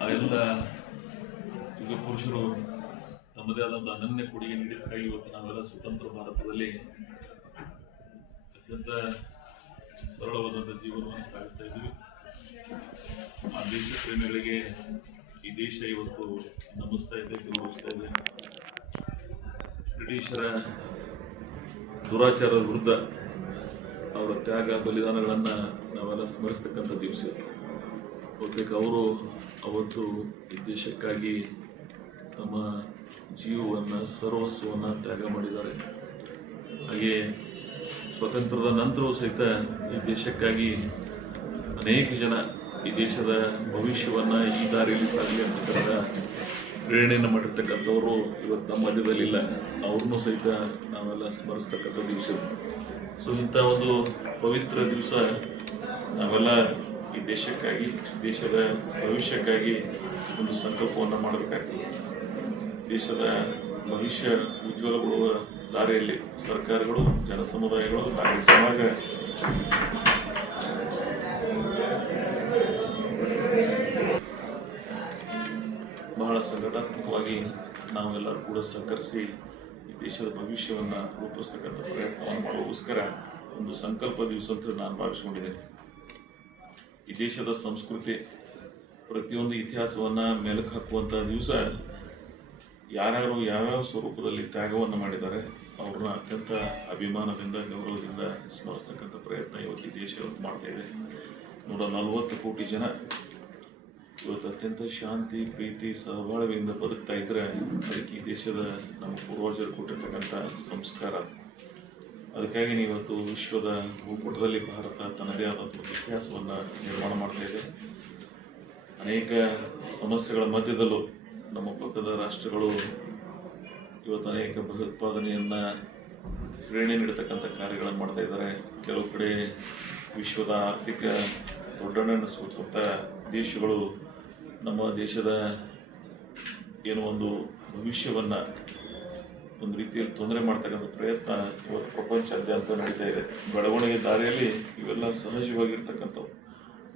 ಆ ಎಲ್ಲ ಯುಗ ಪುರುಷರು ತಮ್ಮದೇ ಆದಂಥ ಅನನ್ಯ ಕೊಡುಗೆ ನೀಡಿದ್ದಕ್ಕಾಗಿ ಇವತ್ತು ನಾವೆಲ್ಲ ಸ್ವತಂತ್ರ ಭಾರತದಲ್ಲಿ ಅತ್ಯಂತ ಸರಳವಾದಂಥ ಜೀವನವನ್ನು ಸಾಗಿಸ್ತಾ ಇದ್ದೀವಿ. ಆ ದೇಶ ಪ್ರೇಮಿಗಳಿಗೆ ಈ ದೇಶ ಇವತ್ತು ನಮಿಸ್ತಾ ಇದೆ, ಗೌರವಿಸ್ತಾ ಇದೆ. ಬ್ರಿಟಿಷರ ದುರಾಚಾರದ ವಿರುದ್ಧ ಅವರ ತ್ಯಾಗ ಬಲಿದಾನಗಳನ್ನು ನಾವೆಲ್ಲ ಸ್ಮರಿಸ್ತಕ್ಕಂಥ ದಿವಸ. ಬಹುತೇಕ ಅವರು ಅವತ್ತು ಈ ದೇಶಕ್ಕಾಗಿ ತಮ್ಮ ಜೀವವನ್ನು ಸರ್ವಸ್ವವನ್ನು ತ್ಯಾಗ ಮಾಡಿದ್ದಾರೆ. ಹಾಗೆ ಸ್ವಾತಂತ್ರ್ಯದ ನಂತರವೂ ಸಹಿತ ಈ ದೇಶಕ್ಕಾಗಿ ಅನೇಕ ಜನ ಈ ದೇಶದ ಭವಿಷ್ಯವನ್ನು ಈ ದಾರಿಯಲ್ಲಿ ಸಾಗಲಿ ಅಂತಕ್ಕಂಥ ಪ್ರೇರಣೆಯನ್ನು ಮಾಡಿರ್ತಕ್ಕಂಥವರು ಇವತ್ತು ನಮ್ಮ ಮಧ್ಯದಲ್ಲಿಲ್ಲ. ಅವ್ರನ್ನೂ ಸಹಿತ ನಾವೆಲ್ಲ ಸ್ಮರಿಸ್ತಕ್ಕಂಥ ದಿವಸ. ಸೊ ಇಂಥ ಒಂದು ಪವಿತ್ರ ದಿವಸ ನಾವೆಲ್ಲ ಈ ದೇಶಕ್ಕಾಗಿ, ದೇಶದ ಭವಿಷ್ಯಕ್ಕಾಗಿ ಒಂದು ಸಂಕಲ್ಪವನ್ನು ಮಾಡಬೇಕಾಗ್ತದೆ. ದೇಶದ ಭವಿಷ್ಯ ಉಜ್ವಲಗೊಳ್ಳುವ ದಾರಿಯಲ್ಲಿ ಸರ್ಕಾರಗಳು, ಜನಸಮುದಾಯಗಳು, ನಾಗರಿಕ ಸಮಾಜ ಬಹಳ ಸಂಘಟನಾತ್ಮಕವಾಗಿ ನಾವೆಲ್ಲರೂ ಕೂಡ ಸಹಕರಿಸಿ ಈ ದೇಶದ ಭವಿಷ್ಯವನ್ನು ರೂಪಿಸ್ತಕ್ಕಂಥ ಪ್ರಯತ್ನವನ್ನು ಮಾಡೋಕ್ಕೋಸ್ಕರ ಒಂದು ಸಂಕಲ್ಪ ದಿವಸ ಅಂತ ನಾನು ಭಾವಿಸ್ಕೊಂಡಿದ್ದೇನೆ. ಈ ದೇಶದ ಸಂಸ್ಕೃತಿ, ಪ್ರತಿಯೊಂದು ಇತಿಹಾಸವನ್ನು ಮೆಲುಕು ಹಾಕುವಂಥ ದಿವಸ ಯಾರ್ಯಾರು ಯಾವ್ಯಾವ ಸ್ವರೂಪದಲ್ಲಿ ತ್ಯಾಗವನ್ನು ಮಾಡಿದ್ದಾರೆ ಅವ್ರನ್ನ ಅತ್ಯಂತ ಅಭಿಮಾನದಿಂದ, ಗೌರವದಿಂದ ಸ್ಮರಿಸ್ತಕ್ಕಂಥ ಪ್ರಯತ್ನ ಇವತ್ತು ಈ ದೇಶ ಮಾಡ್ತಾ ಇದೆ. 140 ಕೋಟಿ ಜನ ಇವತ್ತು ಅತ್ಯಂತ ಶಾಂತಿ, ಪ್ರೀತಿ, ಸಹಬಾಳ್ವೆಯಿಂದ ಬದುಕ್ತಾ ಇದ್ರೆ ಅದಕ್ಕೆ ಈ ದೇಶದ ನಮ್ಮ ಪೂರ್ವಜರು ಕೊಟ್ಟಿರ್ತಕ್ಕಂಥ ಸಂಸ್ಕಾರ. ಅದಕ್ಕಾಗಿ ಇವತ್ತು ವಿಶ್ವದ ಭೂಪಟದಲ್ಲಿ ಭಾರತ ತನ್ನದೇ ಆದಂಥ ಒಂದು ಇತಿಹಾಸವನ್ನು ನಿರ್ಮಾಣ ಮಾಡ್ತಾ ಇದೆ. ಅನೇಕ ಸಮಸ್ಯೆಗಳ ಮಧ್ಯದಲ್ಲೂ ನಮ್ಮ ಪಕ್ಕದ ರಾಷ್ಟ್ರಗಳು ಇವತ್ತು ಅನೇಕ ಭಯೋತ್ಪಾದನೆಯನ್ನು ಪ್ರೇರಣೆ ನೀಡತಕ್ಕಂಥ ಕಾರ್ಯಗಳನ್ನು ಮಾಡ್ತಾ ಇದ್ದಾರೆ. ಕೆಲವು ಕಡೆ ವಿಶ್ವದ ಆರ್ಥಿಕ ದೊಡ್ಡಣ್ಣನ ಸೂಚಿಸುವಂಥ ದೇಶಗಳು ನಮ್ಮ ದೇಶದ ಏನೋ ಒಂದು ಭವಿಷ್ಯವನ್ನು ಒಂದು ರೀತಿಯಲ್ಲಿ ತೊಂದರೆ ಮಾಡ್ತಕ್ಕಂಥ ಪ್ರಯತ್ನ ಇವತ್ತು ಪ್ರಪಂಚಾದ್ಯಂತ ನಡೀತಾ ಇದೆ. ಬೆಳವಣಿಗೆ ದಾರಿಯಲ್ಲಿ ಇವೆಲ್ಲ ಸಹಜವಾಗಿರ್ತಕ್ಕಂಥವು.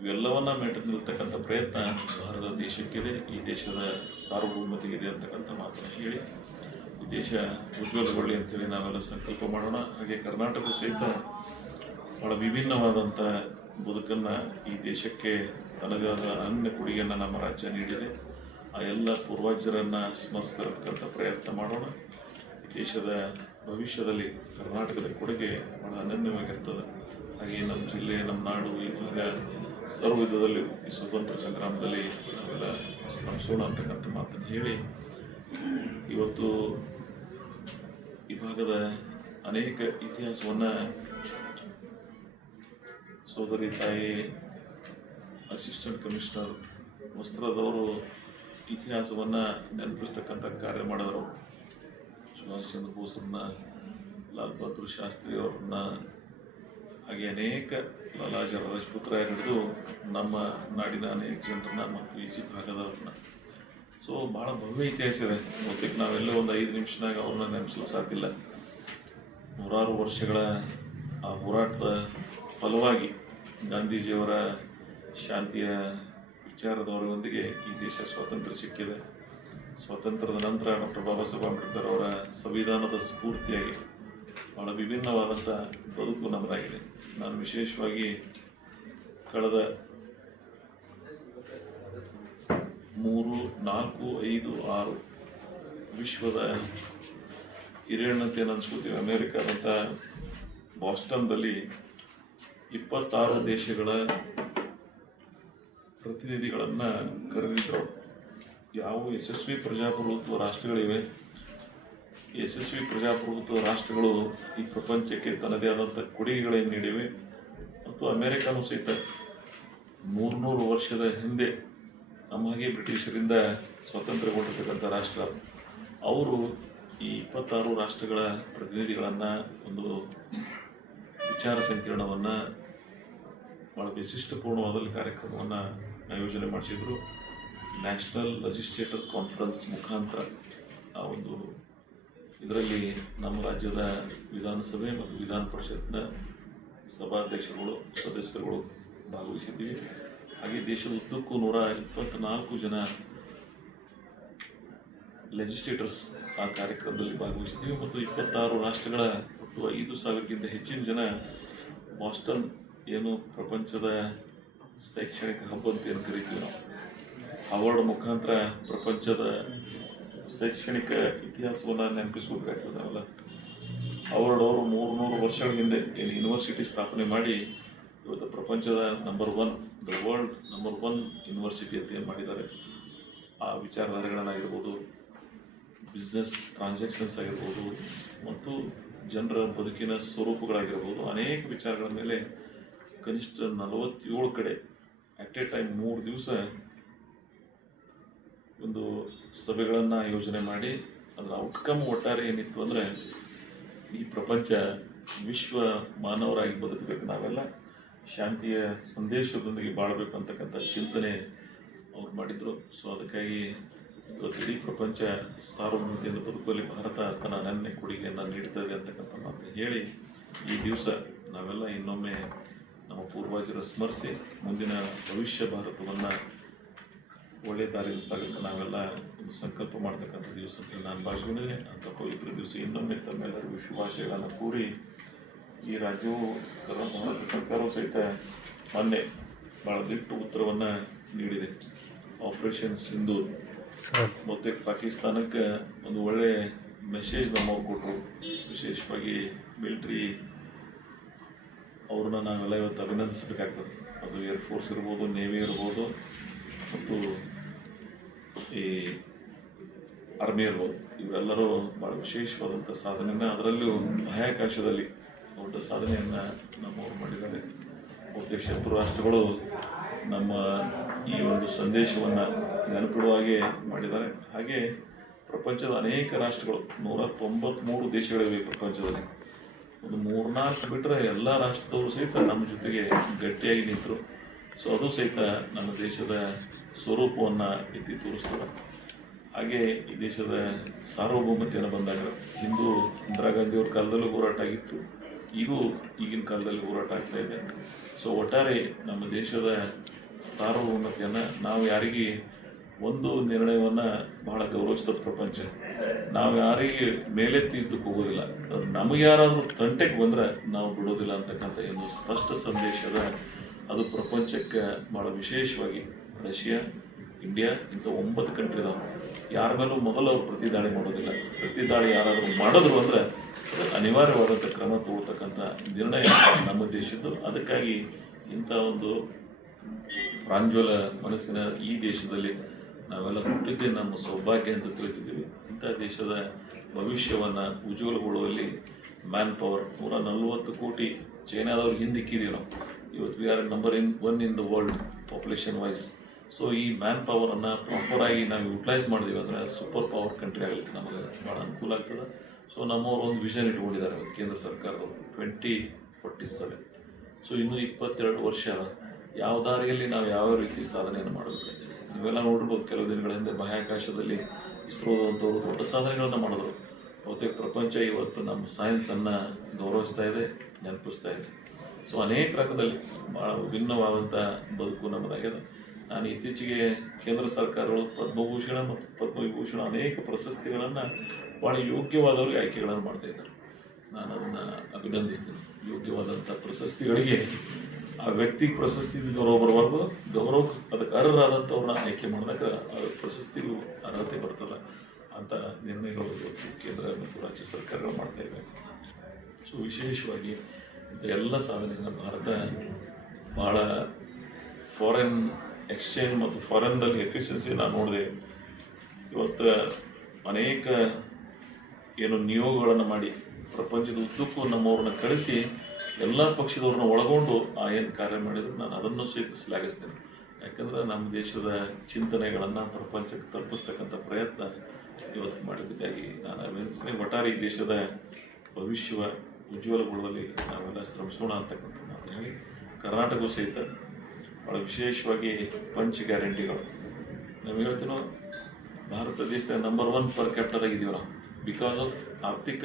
ಇವೆಲ್ಲವನ್ನ ಮೇಂಟೈನ್ ನಿಲ್ತಕ್ಕಂಥ ಪ್ರಯತ್ನ ಭಾರತ ದೇಶಕ್ಕಿದೆ, ಈ ದೇಶದ ಸಾರ್ವಭೌಮತೆಗಿದೆ ಅಂತಕ್ಕಂಥ ಮಾತನ್ನು ಹೇಳಿ ಈ ದೇಶ ಉಜ್ವಲಗೊಳ್ಳಿ ಅಂತೇಳಿ ನಾವೆಲ್ಲ ಸಂಕಲ್ಪ ಮಾಡೋಣ. ಹಾಗೆ ಕರ್ನಾಟಕ ಸಹಿತ ಬಹಳ ವಿಭಿನ್ನವಾದಂಥ ಬದುಕನ್ನು ಈ ದೇಶಕ್ಕೆ ತನ್ನದೇ ಆದ ಅನನ್ಯ ಕೊಡುಗೆಯನ್ನು ನಮ್ಮ ರಾಜ್ಯ ನೀಡಿದೆ. ಆ ಎಲ್ಲ ಪೂರ್ವಜರನ್ನು ಸ್ಮರಿಸ್ತಕ್ಕಂಥ ಪ್ರಯತ್ನ ಮಾಡೋಣ. ಈ ದೇಶದ ಭವಿಷ್ಯದಲ್ಲಿ ಕರ್ನಾಟಕದ ಕೊಡುಗೆ ಬಹಳ ಅನನ್ಯವಾಗಿರ್ತದೆ. ಹಾಗೆ ನಮ್ಮ ಜಿಲ್ಲೆ, ನಮ್ಮ ನಾಡು, ಈ ಭಾಗ ಸರ್ವ ವಿಧದಲ್ಲಿ ಈ ಸ್ವತಂತ್ರ ಸಂಗ್ರಾಮದಲ್ಲಿ ನಾವೆಲ್ಲ ಶ್ರಮಿಸೋಣ ಅಂತಕ್ಕಂಥ ಮಾತನ್ನು ಹೇಳಿ ಇವತ್ತು ಈ ಭಾಗದ ಅನೇಕ ಇತಿಹಾಸವನ್ನು ಸೋದರಿ ತಾಯಿ ಅಸಿಸ್ಟೆಂಟ್ ಕಮಿಷನರ್ ವಸ್ತ್ರದವರು ಇತಿಹಾಸವನ್ನು ನೆನಪಿಸ್ತಕ್ಕಂಥ ಕಾರ್ಯ ಮಾಡಿದ್ರು. ಸುಭಾಷ್ ಚಂದ್ರ ಬೋಸ್ರನ್ನ, ಲಾಲ್ ಬಹದ್ದೂರ್ ಶಾಸ್ತ್ರಿ ಅವ್ರನ್ನ, ಹಾಗೆ ಅನೇಕ ಲಾಲಾಜಿ ರಾಜಪುತ್ರ ಹಿಡಿದು ನಮ್ಮ ನಾಡಿನ ಅನೇಕ ಜನರನ್ನ ಮತ್ತು ಈ ಭಾಗದವ್ರನ್ನ. ಸೊ ಭಾಳ ಭವ್ಯ ಇತಿಹಾಸ ಇದೆ. ಬಹುತೇಕ ನಾವೆಲ್ಲ ಒಂದು 5 ನಿಮಿಷನಾಗ ಅವ್ರನ್ನ ನೆನೆಸಲು ಸಾಧ್ಯ ಇಲ್ಲ. 100 ವರ್ಷಗಳ ಆ ಹೋರಾಟದ ಫಲವಾಗಿ ಗಾಂಧೀಜಿಯವರ ಶಾಂತಿಯ ವಿಚಾರದವರೊಂದಿಗೆ ಈ ದೇಶ ಸ್ವಾತಂತ್ರ್ಯ ಸಿಕ್ಕಿದೆ. ಸ್ವಾತಂತ್ರ್ಯದ ನಂತರ ಡಾಕ್ಟರ್ ಬಾಬಾ ಸಾಹೇಬ್ ಅಂಬೇಡ್ಕರ್ ಅವರ ಸಂವಿಧಾನದ ಸ್ಫೂರ್ತಿಯಾಗಿ ಭಾಳ ವಿಭಿನ್ನವಾದಂಥ ಬದುಕು ನಮ್ಮದಾಗಿದೆ. ನಾನು ವಿಶೇಷವಾಗಿ ಕಳೆದ 3, 4, 5, 6 ವಿಶ್ವದ ಹಿರಿಯಣ್ಣತೆ ಅನ್ಸ್ಕೋತೀವಿ. ಅಮೇರಿಕಾದಂಥ ಬಾಸ್ಟನ್ದಲ್ಲಿ 26 ದೇಶಗಳ ಪ್ರತಿನಿಧಿಗಳನ್ನು ಕರೆದಿದ್ದರು. ಯಾವ ಯಶಸ್ವಿ ಪ್ರಜಾಪ್ರಭುತ್ವ ರಾಷ್ಟ್ರಗಳಿವೆ, ಯಶಸ್ವಿ ಪ್ರಜಾಪ್ರಭುತ್ವ ರಾಷ್ಟ್ರಗಳು ಈ ಪ್ರಪಂಚಕ್ಕೆ ತನ್ನದೇ ಆದಂಥ ಕೊಡುಗೆಗಳನ್ನು ನೀಡಿವೆ. ಮತ್ತು ಅಮೇರಿಕಾನೂ ಸಹಿತ 300 ವರ್ಷದ ಹಿಂದೆ ನಮ್ಮ ಹಾಗೆ ಬ್ರಿಟಿಷರಿಂದ ಸ್ವಾತಂತ್ರ್ಯಗೊಂಡಿರ್ತಕ್ಕಂಥ ರಾಷ್ಟ್ರ. ಅವರು ಈ 26 ರಾಷ್ಟ್ರಗಳ ಪ್ರತಿನಿಧಿಗಳನ್ನು ಒಂದು ವಿಚಾರ ಸಂಕಿರಣವನ್ನು ಭಾಳ ವಿಶಿಷ್ಟಪೂರ್ಣವಾದ ಕಾರ್ಯಕ್ರಮವನ್ನು ಆಯೋಜನೆ ಮಾಡಿಸಿದರು. ನ್ಯಾಷನಲ್ ಲೆಜಿಸ್ಲೇಟಿವ್ ಕಾನ್ಫರೆನ್ಸ್ ಮುಖಾಂತರ ಆ ಒಂದು ಇದರಲ್ಲಿ ನಮ್ಮ ರಾಜ್ಯದ ವಿಧಾನಸಭೆ ಮತ್ತು ವಿಧಾನ ಪರಿಷತ್ನ ಸಭಾಧ್ಯಕ್ಷರುಗಳು, ಸದಸ್ಯರುಗಳು ಭಾಗವಹಿಸಿದ್ದೀವಿ. ಹಾಗೆ ದೇಶದ ಉದ್ದಕ್ಕೂ 124 ಜನ ಲೆಜಿಸ್ಲೇಟರ್ಸ್ ಆ ಕಾರ್ಯಕ್ರಮದಲ್ಲಿ ಭಾಗವಹಿಸಿದ್ದೀವಿ ಮತ್ತು 26 ರಾಷ್ಟ್ರಗಳ ಒಟ್ಟು 5,000ಕ್ಕಿಂತ ಹೆಚ್ಚಿನ ಜನ ಬಾಸ್ಟನ್ ಏನು ಪ್ರಪಂಚದ ಶೈಕ್ಷಣಿಕ ಹಬ್ ಅಂತ ಏನು ಕರಿತೀವಿ ನಾವು, ಅವಾರ್ಡ್ ಮುಖಾಂತರ ಪ್ರಪಂಚದ ಶೈಕ್ಷಣಿಕ ಇತಿಹಾಸವನ್ನು ನೆನಪಿಸ್ಬೇಕಾಗ್ತದೆ ನಾವೆಲ್ಲ. ಅವಾರ್ಡ್ ಅವರು 300 ವರ್ಷಗಳ ಹಿಂದೆ ಏನು ಯೂನಿವರ್ಸಿಟಿ ಸ್ಥಾಪನೆ ಮಾಡಿ ಇವತ್ತು ಪ್ರಪಂಚದ number 1 the world number 1 university ಅಂತ ಏನು ಮಾಡಿದ್ದಾರೆ. ಆ ವಿಚಾರಧಾರೆಗಳನ್ನಾಗಿರ್ಬೋದು, ಬಿಸ್ನೆಸ್ ಟ್ರಾನ್ಸಾಕ್ಷನ್ಸ್ ಆಗಿರ್ಬೋದು ಮತ್ತು ಜನರ ಬದುಕಿನ ಸ್ವರೂಪಗಳಾಗಿರ್ಬೋದು, ಅನೇಕ ವಿಚಾರಗಳ ಮೇಲೆ ಕನಿಷ್ಠ 47 ಕಡೆ ಅಟ್ ಎ ಟೈಮ್ 3 ದಿವಸ ಒಂದು ಸಭೆಗಳನ್ನು ಯೋಜನೆ ಮಾಡಿ ಅದರ ಔಟ್ಕಮ್ ಒಟ್ಟಾರೆ ಏನಿತ್ತು ಅಂದರೆ ಈ ಪ್ರಪಂಚ ವಿಶ್ವ ಮಾನವರಾಗಿ ಬದುಕಬೇಕು, ನಾವೆಲ್ಲ ಶಾಂತಿಯ ಸಂದೇಶದೊಂದಿಗೆ ಬಾಳಬೇಕು ಅಂತಕ್ಕಂಥ ಚಿಂತನೆ ಅವ್ರು ಮಾಡಿದರು. ಸೊ ಅದಕ್ಕಾಗಿ ಇವತ್ತು ಇಡೀ ಪ್ರಪಂಚ ಸಾರ್ವಭೌಮತೆಯಿಂದ ಬದುಕುವಲ್ಲಿ ಭಾರತ ತನ್ನ ಅನನ್ಯ ಕೊಡುಗೆಯನ್ನು ನೀಡ್ತದೆ ಅಂತಕ್ಕಂಥ ಮಾತು ಹೇಳಿ ಈ ದಿವಸ ನಾವೆಲ್ಲ ಇನ್ನೊಮ್ಮೆ ನಮ್ಮ ಪೂರ್ವಜರ ಸ್ಮರಿಸಿ ಮುಂದಿನ ಭವಿಷ್ಯ ಭಾರತವನ್ನು ಒಳ್ಳೆಯ ದಾರಿಯಲ್ಲಿ ಸಾಗಕ್ಕೆ ನಾವೆಲ್ಲ ಒಂದು ಸಂಕಲ್ಪ ಮಾಡ್ತಕ್ಕಂಥ ದಿವಸ ಅಂತ ನಾನು ಭಾಷೆಗಳಿದೆ. ಅಂಥ ಪವಿತ್ರ ದಿವಸ ಇನ್ನೊಮ್ಮೆ ತಮ್ಮೆಲ್ಲರಿಗೂ ಶುಭಾಶಯಗಳನ್ನು ಕೋರಿ ಈ ರಾಜ್ಯವು ಭಾರತ ಸರ್ಕಾರವು ಸಹಿತ ಮೊನ್ನೆ ಭಾಳ ದಿಟ್ಟು ಉತ್ತರವನ್ನು ನೀಡಿದೆ. ಆಪರೇಷನ್ ಸಿಂಧೂರ್ ಮತ್ತು ಪಾಕಿಸ್ತಾನಕ್ಕೆ ಒಂದು ಒಳ್ಳೆಯ ಮೆಸೇಜ್ ನಮ್ಮವ್ರು ಕೊಟ್ಟರು. ವಿಶೇಷವಾಗಿ ಮಿಲಿಟ್ರಿ ಅವ್ರನ್ನ ನಾವೆಲ್ಲ ಇವತ್ತು ಅಭಿನಂದಿಸಬೇಕಾಗ್ತದೆ. ಅದು ಏರ್ಫೋರ್ಸ್ ಇರ್ಬೋದು, ನೇವಿ ಇರ್ಬೋದು ಮತ್ತು ಈ ಆರ್ಮಿ ಇರ್ಬೋದು, ಇವರೆಲ್ಲರೂ ಭಾಳ ವಿಶೇಷವಾದಂಥ ಸಾಧನೆಯನ್ನು, ಅದರಲ್ಲೂ ಬಾಹ್ಯಾಕಾಶದಲ್ಲಿ ದೊಡ್ಡ ಸಾಧನೆಯನ್ನು ನಮ್ಮವರು ಮಾಡಿದ್ದಾರೆ. ಬಹುತೇಕ ಶತ್ರು ರಾಷ್ಟ್ರಗಳು ನಮ್ಮ ಈ ಒಂದು ಸಂದೇಶವನ್ನು ನೆನಪಿಡುವ ಹಾಗೆ ಮಾಡಿದ್ದಾರೆ. ಹಾಗೆ ಪ್ರಪಂಚದ ಅನೇಕ ರಾಷ್ಟ್ರಗಳು 193 ದೇಶಗಳಿವೆ ಪ್ರಪಂಚದಲ್ಲಿ. ಒಂದು 3-4 ಬಿಟ್ಟರೆ ಎಲ್ಲ ರಾಷ್ಟ್ರದವರು ಸಹಿತ ನಮ್ಮ ಜೊತೆಗೆ ಗಟ್ಟಿಯಾಗಿ ನಿಂತರು. ಸೊ ಅದು ಸಹಿತ ನಮ್ಮ ದೇಶದ ಸ್ವರೂಪವನ್ನು ಎತ್ತಿ ತೋರಿಸ್ತದೆ. ಹಾಗೆ ಈ ದೇಶದ ಸಾರ್ವಭೌಮತೆಯನ್ನು ಬಂದಾಗ ಹಿಂದೂ ಇಂದಿರಾ ಗಾಂಧಿಯವ್ರ ಕಾಲದಲ್ಲೂ ಹೋರಾಟ ಆಗಿತ್ತು, ಈಗಿನ ಕಾಲದಲ್ಲಿ ಹೋರಾಟ ಆಗ್ತಾ ಇದೆ. ಸೊ ಒಟ್ಟಾರೆ ನಮ್ಮ ದೇಶದ ಸಾರ್ವಭೌಮತೆಯನ್ನು ನಾವು ಯಾರಿಗೆ ಒಂದು ನಿರ್ಣಯವನ್ನು ಬಹಳ ಗೌರವಿಸೋದು ಪ್ರಪಂಚ. ನಾವು ಯಾರಿಗೆ ಮೇಲೆತ್ತಿ ಯುದ್ಧಕ್ಕೆ ಹೋಗೋದಿಲ್ಲ, ಅದು ನಮಗೆ ಯಾರಾದರೂ ತಂಟೆಗೆ ಬಂದರೆ ನಾವು ಬಿಡೋದಿಲ್ಲ ಅಂತಕ್ಕಂಥ ಒಂದು ಸ್ಪಷ್ಟ ಸಂದೇಶದ ಅದು ಪ್ರಪಂಚಕ್ಕೆ ಭಾಳ ವಿಶೇಷವಾಗಿ ರಷ್ಯಾ, ಇಂಡಿಯಾ ಇಂಥ 9 ಕಂಟ್ರಿ ಇದಾವೆ. ಯಾರ ಮೇಲೂ ಮೊದಲು ಅವ್ರು ಪ್ರತಿದಾಳಿ ಮಾಡೋದಿಲ್ಲ. ಪ್ರತಿದಾಳಿ ಯಾರಾದರೂ ಮಾಡಿದ್ರು ಅಂದರೆ ಅನಿವಾರ್ಯವಾದಂಥ ಕ್ರಮ ತಗೊಳ್ತಕ್ಕಂಥ ನಿರ್ಣಯ ನಮ್ಮ ದೇಶದ್ದು. ಅದಕ್ಕಾಗಿ ಇಂಥ ಒಂದು ಪ್ರಾಂಜ್ವಲ ಮನಸ್ಸಿನ ಈ ದೇಶದಲ್ಲಿ ನಾವೆಲ್ಲ ಹುಟ್ಟಿದ್ದೇ ನಮ್ಮ ಸೌಭಾಗ್ಯ ಅಂತ ತಿಳಿತಿದ್ದೀವಿ. ಇಂಥ ದೇಶದ ಭವಿಷ್ಯವನ್ನು ಉಜ್ವಲಗೊಳ್ಳುವಲ್ಲಿ ಮ್ಯಾನ್ ಪವರ್ 140 ಕೋಟಿ ಚೈನಾದವ್ರಿಗೆ ಹಿಂದಿಕ್ಕಿದ್ದೀವಿ ನಾವು. ಇವತ್ತು we are number 1 in the world population wise. So ಈ ಮ್ಯಾನ್ ಪವರನ್ನು ಪ್ರಾಪರಾಗಿ ನಾವು ಯುಟಿಲೈಸ್ ಮಾಡಿದೀವಿ ಅಂದರೆ ಸೂಪರ್ ಪವರ್ ಕಂಟ್ರಿ ಆಗಲಿಕ್ಕೆ ನಮಗೆ ಭಾಳ ಅನುಕೂಲ ಆಗ್ತದೆ. ಸೊ ನಮ್ಮವರು ಒಂದು ವಿಷನ್ ಇಟ್ಕೊಂಡಿದ್ದಾರೆ ಕೇಂದ್ರ ಸರ್ಕಾರದವರು 2047. ಸೊ ಇನ್ನೂ 22 ವರ್ಷ ಯಾವ ದಾರಿಯಲ್ಲಿ ನಾವು ಯಾವ ರೀತಿ ಸಾಧನೆಯನ್ನು ಮಾಡಬೇಕಂತೇಳಿ ನೀವೆಲ್ಲ ನೋಡಿರ್ಬೋದು. ಕೆಲವು ದಿನಗಳ ಹಿಂದೆ ಬಾಹ್ಯಾಕಾಶದಲ್ಲಿ ಇಸ್ರೋದಂಥವ್ರು ದೊಡ್ಡ ಸಾಧನೆಗಳನ್ನು ಮಾಡಿದ್ರು. ಬಹುತೇಕ ಪ್ರಪಂಚ ಇವತ್ತು ನಮ್ಮ ಸೈನ್ಸನ್ನು ಗೌರವಿಸ್ತಾ ಇದೆ, ನೆನಪಿಸ್ತಾ ಇದೆ. ಸೊ ಅನೇಕ ರಕದಲ್ಲಿ ಭಾಳ ವಿಭಿನ್ನವಾದಂಥ ಬದುಕು ನಮ್ಮದಾಗಿದೆ. ನಾನು ಇತ್ತೀಚೆಗೆ ಕೇಂದ್ರ ಸರ್ಕಾರಗಳು ಪದ್ಮಭೂಷಣ ಮತ್ತು ಪದ್ಮವಿಭೂಷಣ ಅನೇಕ ಪ್ರಶಸ್ತಿಗಳನ್ನು ಭಾಳ ಯೋಗ್ಯವಾದವ್ರಿಗೆ ಆಯ್ಕೆಗಳನ್ನು ಮಾಡ್ತಾ ಇದ್ದಾರೆ. ನಾನು ಅದನ್ನು ಅಭಿನಂದಿಸ್ತೀನಿ. ಯೋಗ್ಯವಾದಂಥ ಪ್ರಶಸ್ತಿಗಳಿಗೆ ಆ ವ್ಯಕ್ತಿಗೆ ಪ್ರಶಸ್ತಿಗೆ ಗೌರವ ಬರಬಾರ್ದು, ಗೌರವ ಅದಕ್ಕೆ ಅರ್ಹರಾದಂಥವ್ರನ್ನ ಆಯ್ಕೆ ಮಾಡಿದಾಗ ಆ ಪ್ರಶಸ್ತಿಗೂ ಅರ್ಹತೆ ಬರ್ತದೆ ಅಂತ ನಿರ್ಣಯಗಳು ಇವತ್ತು ಕೇಂದ್ರ ಮತ್ತು ರಾಜ್ಯ ಸರ್ಕಾರಗಳು ಮಾಡ್ತಾ ಇವೆ. ಸೊ ವಿಶೇಷವಾಗಿ ಇಂಥ ಎಲ್ಲ ಸಾಧನೆಯನ್ನು ಭಾರತ ಭಾಳ ಫಾರಿನ್ ಎಕ್ಸ್ಚೇಂಜ್ ಮತ್ತು ಫಾರಿನ್ದಲ್ಲಿ ಎಫಿಷಿಯನ್ಸಿ ನಾನು ನೋಡಿದೆ. ಇವತ್ತು ಅನೇಕ ಏನು ನಿಯೋಗಗಳನ್ನು ಮಾಡಿ ಪ್ರಪಂಚದ ಉದ್ದಕ್ಕೂ ನಮ್ಮವ್ರನ್ನ ಕಳಿಸಿ ಎಲ್ಲ ಪಕ್ಷದವ್ರನ್ನ ಒಳಗೊಂಡು ಏನು ಕಾರ್ಯ ಮಾಡಿದ್ರು ನಾನು ಅದನ್ನು ಸಹಿತ ಶ್ಲಾಘಿಸ್ತೇನೆ. ಯಾಕಂದರೆ ನಮ್ಮ ದೇಶದ ಚಿಂತನೆಗಳನ್ನು ಪ್ರಪಂಚಕ್ಕೆ ತಲುಪಿಸ್ತಕ್ಕಂಥ ಪ್ರಯತ್ನ ಇವತ್ತು ಮಾಡಿದ್ದಕ್ಕಾಗಿ ನಾನು ಅಭಿನಂದಿಸ್ತೇನೆ. ಒಟ್ಟಾರೆ ಈ ದೇಶದ ಭವಿಷ್ಯ ಉಜ್ವಲಗೊಳ್ಳುವಲ್ಲಿ ನಾವೆಲ್ಲ ಶ್ರಮಿಸೋಣ ಅಂತಕ್ಕಂಥ ಮಾತು ಹೇಳಿ, ಕರ್ನಾಟಕವೂ ಸಹಿತ ಭಾಳ ವಿಶೇಷವಾಗಿ ಪಂಚ್ ಗ್ಯಾರಂಟಿಗಳು ನಾವು ಹೇಳ್ತೀನೋ, ಭಾರತ ದೇಶದ ನಂಬರ್ 1 ಪರ್ ಕ್ಯಾಪಿಟಲ್ ಆಗಿದ್ದೀವಿ ನಾವು. ಬಿಕಾಸ್ ಆಫ್ ಆರ್ಥಿಕ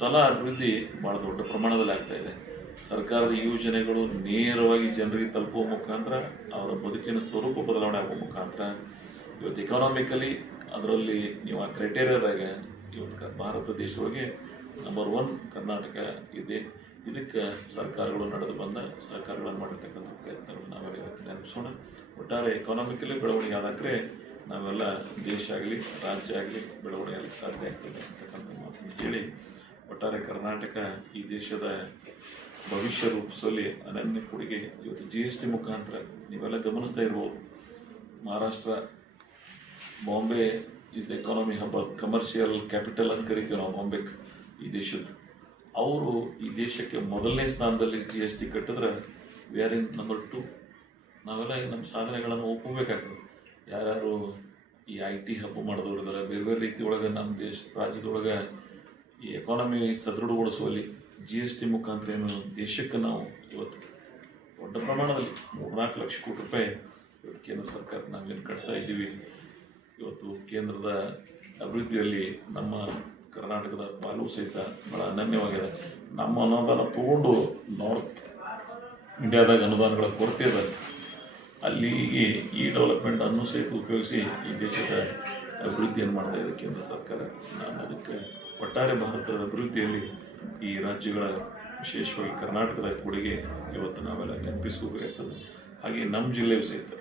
ತಲಾ ಅಭಿವೃದ್ಧಿ ಭಾಳ ದೊಡ್ಡ ಪ್ರಮಾಣದಲ್ಲಿ ಆಗ್ತಾಯಿದೆ. ಸರ್ಕಾರದ ಯೋಜನೆಗಳು ನೇರವಾಗಿ ಜನರಿಗೆ ತಲುಪುವ ಮುಖಾಂತರ ಅವರ ಬದುಕಿನ ಸ್ವರೂಪ ಬದಲಾವಣೆ ಆಗುವ ಮುಖಾಂತರ ಇವತ್ತು ಎಕಾನಾಮಿಕಲಿ ಅದರಲ್ಲಿ ನೀವು ಆ ಕ್ರೈಟೇರಿಯಾದಾಗ ಇವತ್ತು ಭಾರತ ದೇಶದೊಳಗೆ ನಂಬರ್ 1 ಕರ್ನಾಟಕ ಇದೆ. ಇದಕ್ಕೆ ಸರ್ಕಾರಗಳು ನಡೆದು ಬಂದ ಸಹಕಾರಗಳನ್ನು ಮಾಡಿರ್ತಕ್ಕಂಥ ಪ್ರಯತ್ನಗಳು ನಾವೆಲ್ಲ ಇವತ್ತು ನೆನಪಿಸೋಣ. ಒಟ್ಟಾರೆ ಎಕಾನಾಮಿಕಲಿ ಬೆಳವಣಿಗೆ ಆದಾಗ್ರೆ ನಾವೆಲ್ಲ ದೇಶ ಆಗಲಿ ರಾಜ್ಯ ಆಗಲಿ ಬೆಳವಣಿಗೆ ಆಗಲಿಕ್ಕೆ ಸಾಧ್ಯ ಆಗ್ತದೆ ಅಂತಕ್ಕಂಥ ಮಾತನ್ನು ಹೇಳಿ, ಒಟ್ಟಾರೆ ಕರ್ನಾಟಕ ಈ ದೇಶದ ಭವಿಷ್ಯ ರೂಪಿಸುವಲ್ಲಿ ಅನನ್ಯ ಕೊಡುಗೆ ಇವತ್ತು GST ಮುಖಾಂತರ ನೀವೆಲ್ಲ ಗಮನಿಸ್ತಾ ಇರ್ಬೋದು. Maharashtra, Bombay is the economy hub, commercial capital ಅಂತ ಕರಿತೀವಿ ನಾವು ಬಾಂಬೆಗೆ ಈ ದೇಶದ್ದು. ಅವರು ಈ ದೇಶಕ್ಕೆ ಮೊದಲನೇ ಸ್ಥಾನದಲ್ಲಿ GST ಕಟ್ಟಿದ್ರೆ ವಿ ಆರ್ ಇನ್ ನಂಬರ್ 2. ನಾವೆಲ್ಲ ನಮ್ಮ ಸಾಧನೆಗಳನ್ನು ಒಪ್ಪಬೇಕಾಗ್ತದೆ. ಯಾರ್ಯಾರು ಈ IT ಹಬ್ ಮಾಡಿದವರು ಇದ್ದಾರೆ, ಬೇರೆ ಬೇರೆ ರೀತಿ ಒಳಗೆ ನಮ್ಮ ರಾಜ್ಯದೊಳಗೆ ಈ ಎಕಾನಮಿ ಸದೃಢಗೊಳಿಸುವಲ್ಲಿ GST ಮುಖಾಂತರ ಏನು ದೇಶಕ್ಕೆ ನಾವು ಇವತ್ತು ದೊಡ್ಡ ಪ್ರಮಾಣದಲ್ಲಿ 3-4 ಲಕ್ಷ ಕೋಟಿ ರೂಪಾಯಿ ಇವತ್ತು ಕೇಂದ್ರ ಸರ್ಕಾರ ನಾವೇನು ಕಟ್ತಾ ಇದ್ದೀವಿ. ಇವತ್ತು ಕೇಂದ್ರದ ಅಭಿವೃದ್ಧಿಯಲ್ಲಿ ನಮ್ಮ ಕರ್ನಾಟಕದ ಪಾಲು ಸಹಿತ ಭಾಳ ಅನನ್ಯವಾಗಿದೆ. ನಮ್ಮ ಅನುದಾನ ತಗೊಂಡು ನಾರ್ತ್ ಇಂಡಿಯಾದಾಗ ಅನುದಾನಗಳ ಕೊರತೆ ಇದೆ, ಅಲ್ಲಿಗೆ ಈ ಡೆವಲಪ್ಮೆಂಟ್ ಅನ್ನು ಸಹಿತ ಉಪಯೋಗಿಸಿ ಈ ದೇಶದ ಅಭಿವೃದ್ಧಿಯನ್ನು ಮಾಡ್ತಾ ಇದೆ ಕೇಂದ್ರ ಸರ್ಕಾರ. ನಾನು ಅದಕ್ಕೆ ಒಟ್ಟಾರೆ ಭಾರತದ ಅಭಿವೃದ್ಧಿಯಲ್ಲಿ ಈ ರಾಜ್ಯಗಳ ವಿಶೇಷವಾಗಿ ಕರ್ನಾಟಕದ ಕೊಡುಗೆ ಇವತ್ತು ನಾವೆಲ್ಲ ನೆನಪಿಸ್ಕೋಬೇಕಾಗ್ತದೆ. ಹಾಗೆ ನಮ್ಮ ಜಿಲ್ಲೆಯೂ ಸಹಿತ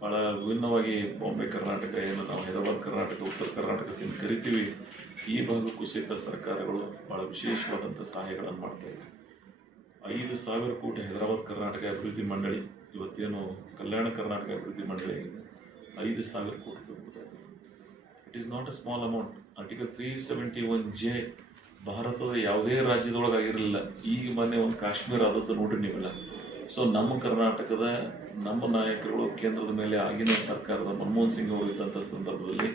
ಭಾಳ ವಿಭಿನ್ನವಾಗಿ ಬಾಂಬೆ ಕರ್ನಾಟಕ, ಏನು ನಾವು ಹೈದರಾಬಾದ್ ಕರ್ನಾಟಕ, ಉತ್ತರ ಕರ್ನಾಟಕ ಅಂತ ಕರಿತೀವಿ, ಈ ಭಾಗಕ್ಕೂ ಸಹಿತ ಸರ್ಕಾರಗಳು ಭಾಳ ವಿಶೇಷವಾದಂಥ ಸಹಾಯಗಳನ್ನು ಮಾಡ್ತಾ ಇವೆ. 5,000 ಕೋಟಿ ಹೈದರಾಬಾದ್ ಕರ್ನಾಟಕ ಅಭಿವೃದ್ಧಿ ಮಂಡಳಿ, ಇವತ್ತೇನು ಕಲ್ಯಾಣ ಕರ್ನಾಟಕ ಅಭಿವೃದ್ಧಿ ಮಂಡಳಿ ಆಗಿದೆ, 5,000 ಕೋಟಿ ರೂಪಾಯಿ. It is not a small amount. Article 371J ಭಾರತದ ಯಾವುದೇ ರಾಜ್ಯದೊಳಗಾಗಿರಲಿಲ್ಲ. ಈಗ ಮೊನ್ನೆ ಒಂದು ಕಾಶ್ಮೀರ ಆದದ್ದು ನೋಡ್ರಿ ನೀವೆಲ್ಲ. ಸೊ ನಮ್ಮ ಕರ್ನಾಟಕದ ನಮ್ಮ ನಾಯಕರುಗಳು ಕೇಂದ್ರದ ಮೇಲೆ ಆಗಿನ ಸರ್ಕಾರದ ಮನಮೋಹನ್ ಸಿಂಗ್ ಅವರು ಇದ್ದಂಥ ಸಂದರ್ಭದಲ್ಲಿ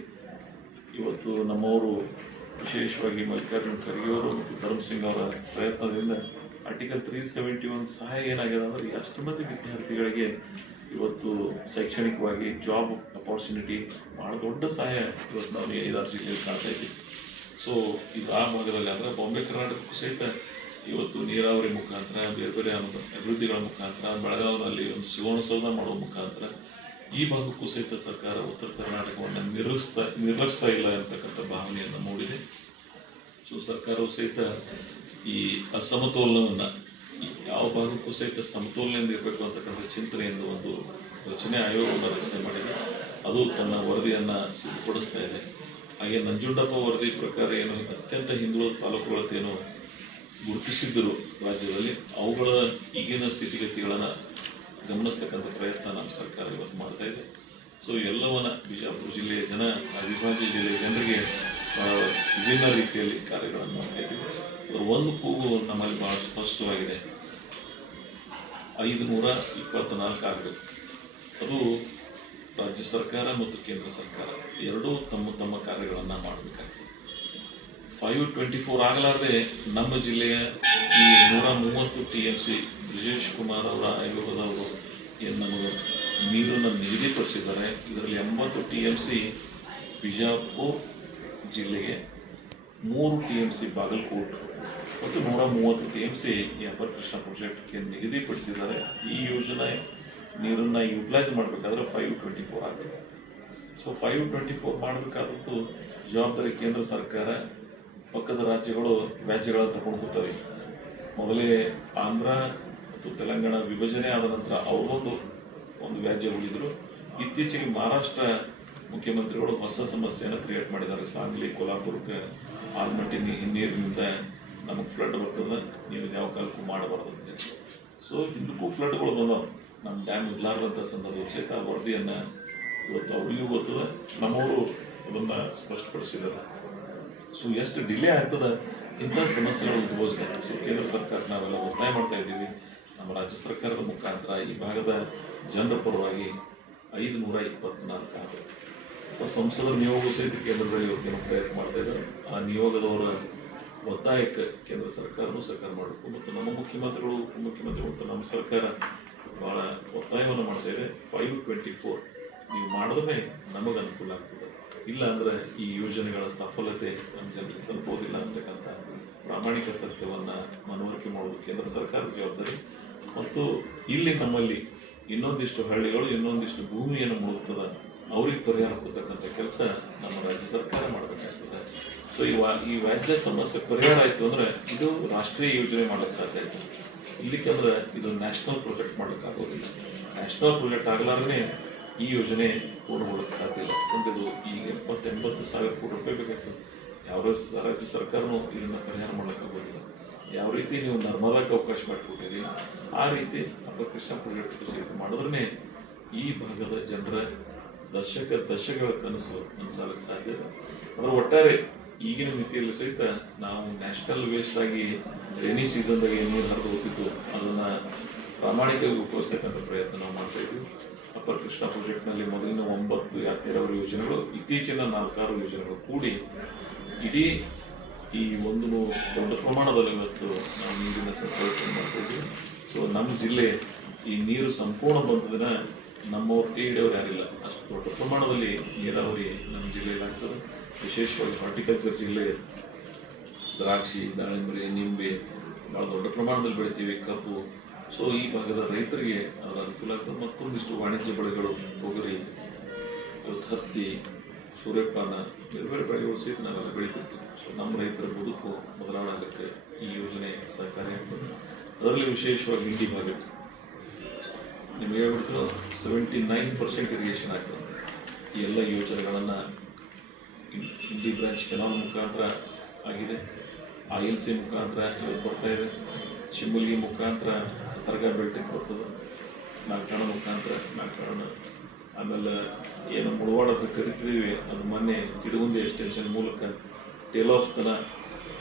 ಇವತ್ತು ನಮ್ಮವರು ವಿಶೇಷವಾಗಿ ಮಲ್ಲಿಕಾರ್ಜುನ ಖರ್ಗೆ ಅವರು ಮತ್ತು ಧರ್ಮ್ ಸಿಂಗ್ ಅವರ ಪ್ರಯತ್ನದಿಂದ ಆರ್ಟಿಕಲ್ 371 ಸಹಾಯ ಏನಾಗಿದೆ ಅಂದರೆ ಅಷ್ಟು ಮಂದಿ ವಿದ್ಯಾರ್ಥಿಗಳಿಗೆ ಇವತ್ತು ಶೈಕ್ಷಣಿಕವಾಗಿ ಜಾಬ್ ಅಪಾರ್ಚುನಿಟಿ ಭಾಳ ದೊಡ್ಡ ಸಹಾಯ ಇವತ್ತು ನಾವು 5-6 ಜಿಲ್ಲೆಯಲ್ಲಿ ಕಾಣ್ತಾ ಇದ್ದೀವಿ. ಸೊ ಇದು ಆ ಭಾಗದಲ್ಲಿ ಅಂದರೆ ಬಾಂಬೆ ಕರ್ನಾಟಕಕ್ಕೂ ಸಹಿತ ಇವತ್ತು ನೀರಾವರಿ ಮುಖಾಂತರ ಬೇರೆ ಬೇರೆ ಅಭಿವೃದ್ಧಿಗಳ ಮುಖಾಂತರ ಬೆಳಗಾವಿನಲ್ಲಿ ಒಂದು ಸುವರ್ಣಸೌಧ ಮಾಡುವ ಮುಖಾಂತರ ಈ ಭಾಗಕ್ಕೂ ಸಹಿತ ಸರ್ಕಾರ ಉತ್ತರ ಕರ್ನಾಟಕವನ್ನು ನಿರ್ಲಕ್ಷಿಸ್ತಾ ಇಲ್ಲ ಅಂತಕ್ಕಂಥ ಭಾವನೆಯನ್ನು ಮೂಡಿದೆ. ಸೊ ಸರ್ಕಾರವು ಸಹಿತ ಈ ಅಸಮತೋಲನವನ್ನು ಯಾವ ಭಾಗಕ್ಕೂ ಸಹಿತ ಸಮತೋಲನೆಯಿಂದ ಇರಬೇಕು ಅಂತಕ್ಕಂಥ ಚಿಂತನೆಯಿಂದ ಒಂದು ಆಯೋಗವನ್ನು ರಚನೆ ಮಾಡಿದೆ. ಅದು ತನ್ನ ವರದಿಯನ್ನು ಸಿದ್ಧಪಡಿಸ್ತಾ ಇದೆ. ಹಾಗೆ ನಂಜುಂಡಪ್ಪ ವರದಿ ಪ್ರಕಾರ ಏನು ಅತ್ಯಂತ ಹಿಂದುಳಿದ ತಾಲೂಕುಗಳತ್ತೇನು ಗುರುತಿಸಿದ್ದರು ರಾಜ್ಯದಲ್ಲಿ, ಅವುಗಳ ಈಗಿನ ಸ್ಥಿತಿಗತಿಗಳನ್ನು ಗಮನಿಸ್ತಕ್ಕಂಥ ಪ್ರಯತ್ನ ನಮ್ಮ ಸರ್ಕಾರ ಇವತ್ತು ಮಾಡ್ತಾ ಇದೆ. ಸೊ ಎಲ್ಲವನ್ನ ಬಿಜಾಪುರ ಜಿಲ್ಲೆಯ ಜನ, ಅವಿಭಾಜ್ಯ ಜಿಲ್ಲೆಯ ಜನರಿಗೆ ವಿಭಿನ್ನ ರೀತಿಯಲ್ಲಿ ಕಾರ್ಯಗಳನ್ನು ಮಾಡ್ತಾ ಇದ್ದೀವಿ. ಅದರ ಒಂದು ಕೂಗು ನಮ್ಮಲ್ಲಿ ಭಾಳ ಸ್ಪಷ್ಟವಾಗಿದೆ, 524 ಆಗಬೇಕು. ಅದು ರಾಜ್ಯ ಸರ್ಕಾರ ಮತ್ತು ಕೇಂದ್ರ ಸರ್ಕಾರ ಎರಡೂ ತಮ್ಮ ಕಾರ್ಯಗಳನ್ನು ಮಾಡಬೇಕಾಗ್ತದೆ. 524 ಆಗಲಾರದೆ ನಮ್ಮ ಜಿಲ್ಲೆಯ ಈ 130 TMC ಬ್ರಿಜೇಶ್ ಕುಮಾರ್ ಅವರ ಆಯೋಗದವರು ಏನು ನಮಗೆ ನೀರನ್ನು ನಿಗದಿಪಡಿಸಿದ್ದಾರೆ. ಇದರಲ್ಲಿ 80 TMC ಬಿಜಾಪುರ ಜಿಲ್ಲೆಗೆ, 3 TMC ಬಾಗಲಕೋಟೆ ಮತ್ತು 130 TMC ಈ ಅಪರ್ ಕೃಷ್ಣ ಪ್ರಾಜೆಕ್ಟ್ಗೆ ನಿಗದಿಪಡಿಸಿದ್ದಾರೆ. ಈ ಯೋಜನೆ ನೀರನ್ನು ಯುಟಿಲೈಸ್ ಮಾಡಬೇಕಾದ್ರೆ 524 ಆಗಬೇಕು. ಸೊ 524 ಮಾಡಬೇಕಾದದ್ದು ಜವಾಬ್ದಾರಿ ಕೇಂದ್ರ ಸರ್ಕಾರ. ಪಕ್ಕದ ರಾಜ್ಯಗಳು ವ್ಯಾಜ್ಯಗಳನ್ನು ತಗೊಂಡು ಕೂತವೆ. ಮೊದಲೇ ಆಂಧ್ರ ಮತ್ತು ತೆಲಂಗಾಣ ವಿಭಜನೆ ಆದ ನಂತರ ಅವರೊಂದು ವ್ಯಾಜ್ಯ ಉಳಿದರು. ಇತ್ತೀಚೆಗೆ ಮಹಾರಾಷ್ಟ್ರ ಮುಖ್ಯಮಂತ್ರಿಗಳು ಹೊಸ ಸಮಸ್ಯೆಯನ್ನು ಕ್ರಿಯೇಟ್ ಮಾಡಿದ್ದಾರೆ. ಸಾಂಗ್ಲಿ, ಕೋಲ್ಹಾಪುರಕ್ಕೆ ಆಲ್ಮಟ್ಟಿ ನೀರಿನಿಂದ ನಮಗೆ ಫ್ಲಡ್ ಬರ್ತದೆ, ನೀವು ಯಾವ ಕಾಲಕ್ಕೂ ಮಾಡಬಾರ್ದು ಅಂತೇಳಿ. ಸೊ ಇದಕ್ಕೂ ಫ್ಲಡ್ಗಳು ಬಂದವು. ನಮ್ಮ ಡ್ಯಾಮ್ ಇರಲಾರ್ದಂಥ ಸಂದರ್ಭ ಸಹಿತ ವರದಿಯನ್ನು ಇವತ್ತು ಅವರಿಗೂ ಗೊತ್ತದ, ನಮ್ಮವರು ಅದನ್ನು ಸ್ಪಷ್ಟಪಡಿಸಿದ್ದಾರೆ. ಸೊ ಎಷ್ಟು ಡಿಲೇ ಆಗ್ತದೆ ಇಂಥ ಸಮಸ್ಯೆಗಳು ಉದ್ಭವಿಸ್ತಾರೆ. ಸೊ ಕೇಂದ್ರ ಸರ್ಕಾರ ನಾವೆಲ್ಲ ಒತ್ತಾಯ ಮಾಡ್ತಾ ಇದ್ದೀವಿ, ನಮ್ಮ ರಾಜ್ಯ ಸರ್ಕಾರದ ಮುಖಾಂತರ ಈ ಭಾಗದ ಜನರ ಪರವಾಗಿ 524 ಆಗಬೇಕು. ಸೊ ಸಂಸದರ ನಿಯೋಗ ಸಹಿತ ಕೇಂದ್ರದಲ್ಲಿ ಇವತ್ತೇನು ಪ್ರಯತ್ನ ಮಾಡ್ತಾ ಇದ್ದಾರೆ. ಆ ನಿಯೋಗದವರ ಒತ್ತಾಯಕ್ಕೆ ಕೇಂದ್ರ ಸರ್ಕಾರನೂ ಸರ್ಕಾರ ಮಾಡಬೇಕು ಮತ್ತು ನಮ್ಮ ಮುಖ್ಯಮಂತ್ರಿಗಳು, ಉಪಮುಖ್ಯಮಂತ್ರಿಗಳು ಮತ್ತು ನಮ್ಮ ಸರ್ಕಾರ ಭಾಳ ಒತ್ತಾಯವನ್ನು ಮಾಡ್ತಾ ಇದೆ. 524 ನೀವು ಮಾಡಿದ್ರೆ ನಮಗೆ ಅನುಕೂಲ ಆಗ್ತದೆ. ಇಲ್ಲ ಅಂದರೆ ಈ ಯೋಜನೆಗಳ ಸಫಲತೆ ನಮ್ಮ ಜನರಿಗೆ ತಲುಪೋದಿಲ್ಲ ಅಂತಕ್ಕಂಥ ಪ್ರಾಮಾಣಿಕ ಸತ್ಯವನ್ನು ಮನವರಿಕೆ ಮಾಡೋದು ಕೇಂದ್ರ ಸರ್ಕಾರದ ಜವಾಬ್ದಾರಿ. ಮತ್ತು ಇಲ್ಲಿ ನಮ್ಮಲ್ಲಿ ಇನ್ನೊಂದಿಷ್ಟು ಹಳ್ಳಿಗಳು ಇನ್ನೊಂದಿಷ್ಟು ಭೂಮಿಯನ್ನು ಮುಳುಗ್ತದೆ, ಅವ್ರಿಗೆ ಪರಿಹಾರ ಕೊಡ್ತಕ್ಕಂಥ ಕೆಲಸ ನಮ್ಮ ರಾಜ್ಯ ಸರ್ಕಾರ ಮಾಡಬೇಕಾಗ್ತದೆ. ಸೊ ಈ ವ್ಯಾಜ್ಯ ಸಮಸ್ಯೆ ಪರಿಹಾರ ಆಯಿತು ಅಂದರೆ ಇದು ರಾಷ್ಟ್ರೀಯ ಯೋಜನೆ ಮಾಡ್ಲಿಕ್ಕೆ ಸಾಧ್ಯ ಆಯಿತು. ಇಲ್ಲಿಕ್ಕಂದ್ರೆ ಇದು ನ್ಯಾಷನಲ್ ಪ್ರಾಜೆಕ್ಟ್ ಮಾಡ್ಲಿಕ್ಕೆ ಆಗೋದಿಲ್ಲ. ನ್ಯಾಷನಲ್ ಪ್ರಾಜೆಕ್ಟ್ ಆಗಲಾರೇ ಈ ಯೋಜನೆ ಪೂರ್ಣಗೊಳ್ಳಕ್ಕೆ ಸಾಧ್ಯ ಇಲ್ಲ. ಯಾಕಂದ್ರೆ ಇದು ಈಗ 70-80 ಸಾವಿರ ಕೋಟಿ ರೂಪಾಯಿ ಬೇಕಾಗ್ತದೆ. ಯಾವ ರಾಜ್ಯ ಸರ್ಕಾರನೂ ಇದನ್ನು ಪರಿಹಾರ ಮಾಡೋಕ್ಕಾಗೋದಿಲ್ಲ. ಯಾವ ರೀತಿ ನೀವು ನರ್ಮದಾಕ್ಕೆ ಅವಕಾಶ ಮಾಡಿಕೊಟ್ಟಿರಿ ಆ ರೀತಿ ಅಪಕೃಷ್ಣ ಪ್ರಾಜೆಕ್ಟ್ ಸಹಿತ ಮಾಡಿದ್ರೆ ಈ ಭಾಗದ ಜನರ ದಶಕಗಳ ಕನಸು ಅನ್ಸಲಿಕ್ಕೆ ಸಾಧ್ಯ ಇದೆ. ಅದರ ಒಟ್ಟಾರೆ ಈಗಿನ ಮಿತಿಯಲ್ಲಿ ಸಹಿತ ನಾವು ನ್ಯಾಷನಲ್ ವೇಸ್ಟ್ ಆಗಿ ರೇನಿ ಸೀಸನ್ದಾಗೆ ನೀರು ಹರಿದು ಹೋಗ್ತಿತ್ತು, ಅದನ್ನು ಪ್ರಾಮಾಣಿಕವಾಗಿ ಉಪಯೋಗಿಸ್ತಕ್ಕಂಥ ಪ್ರಯತ್ನ ನಾವು ಮಾಡ್ತಾ ಇದ್ವಿ. ಅಪ್ಪರ್ ಕೃಷ್ಣ ಪ್ರಾಜೆಕ್ಟ್ನಲ್ಲಿ ಮೊದಲಿನ 9 ನೀರಾವರಿ ಯೋಜನೆಗಳು, ಇತ್ತೀಚಿನ 4-6 ಯೋಜನೆಗಳು ಕೂಡಿ ಇಡೀ ಈ ಒಂದು ದೊಡ್ಡ ಪ್ರಮಾಣದಲ್ಲಿ ಇವತ್ತು ನಾವು ನೀರಿನ ಸರಬರಾಜು ಮಾಡ್ತಾ ಇದ್ವಿ. ಸೊ ನಮ್ಮ ಜಿಲ್ಲೆ ಈ ನೀರು ಸಂಪೂರ್ಣ ಬಂದದಿನ ನಮ್ಮವ್ರ ಕೈ ಹಿಡಿಯೋರು ಯಾರಿಲ್ಲ. ಅಷ್ಟು ದೊಡ್ಡ ಪ್ರಮಾಣದಲ್ಲಿ ನೀರಾವರಿ ನಮ್ಮ ಜಿಲ್ಲೆಯಲ್ಲಿ ಆಗ್ತದೆ. ವಿಶೇಷವಾಗಿ ಹಾರ್ಟಿಕಲ್ಚರ್ ಜಿಲ್ಲೆ, ದ್ರಾಕ್ಷಿ, ದಾಳಿಂಬೆ, ನಿಂಬೆ ಭಾಳ ದೊಡ್ಡ ಪ್ರಮಾಣದಲ್ಲಿ ಬೆಳಿತೀವಿ, ಕಬ್ಬು. ಸೊ ಈ ಭಾಗದ ರೈತರಿಗೆ ಅದರ ಅನುಕೂಲ ಆಗ್ತದೆ. ಮತ್ತೊಂದಿಷ್ಟು ವಾಣಿಜ್ಯ ಬೆಳೆಗಳು, ತೊಗರಿ, ಹತ್ತಿ, ಸೂರ್ಯಪಾನ, ಬೇರೆ ಬೇರೆ ಬೆಳೆಗಳು ಸಹಿತ ನಾವೆಲ್ಲ ಬೆಳಿತಿರ್ತೀವಿ. ಸೊ ನಮ್ಮ ರೈತರ ಬದುಕು ಬದಲಾವಣೆಗೆ ಈ ಯೋಜನೆ ಸಹಕಾರಿಯಾಗ್ತದೆ. ಅದರಲ್ಲಿ ವಿಶೇಷವಾಗಿ ಇಂಡಿ ಭಾಗಕ್ಕೆ ನಿಮಗೆ ಹೇಳ್ಬಿಟ್ಟು 79% ಇರಿಗೇಷನ್ ಆಗ್ತದೆ. ಈ ಎಲ್ಲ ಯೋಜನೆಗಳನ್ನು ಇಂಡಿ ಬ್ರಾಂಚ್ ಕೆನಾಲ್ ಮುಖಾಂತರ ಆಗಿದೆ, ILC ಮುಖಾಂತರ ಇವತ್ತು ಬರ್ತಾ ಇದೆ, ಶಿಮುಲ್ಗಿ ಮುಖಾಂತರ ತರಗ ಬೆಲ್ಟಿಗೆ ಬರ್ತದೆ, ನಾಲ್ಕಾಣ ಮುಖಾಂತರ ನಾಲ್ಕಾಣ, ಆಮೇಲೆ ಏನು ಮುಳವಾಡದ ಕರಿತೀವಿ ಅದು ಮೊನ್ನೆ ತಿಡುಗುಂದಿ ಎಕ್ಸ್ಟೆನ್ಷನ್ ಮೂಲಕ ಟೇಲ್ ಆಫ್ ತನ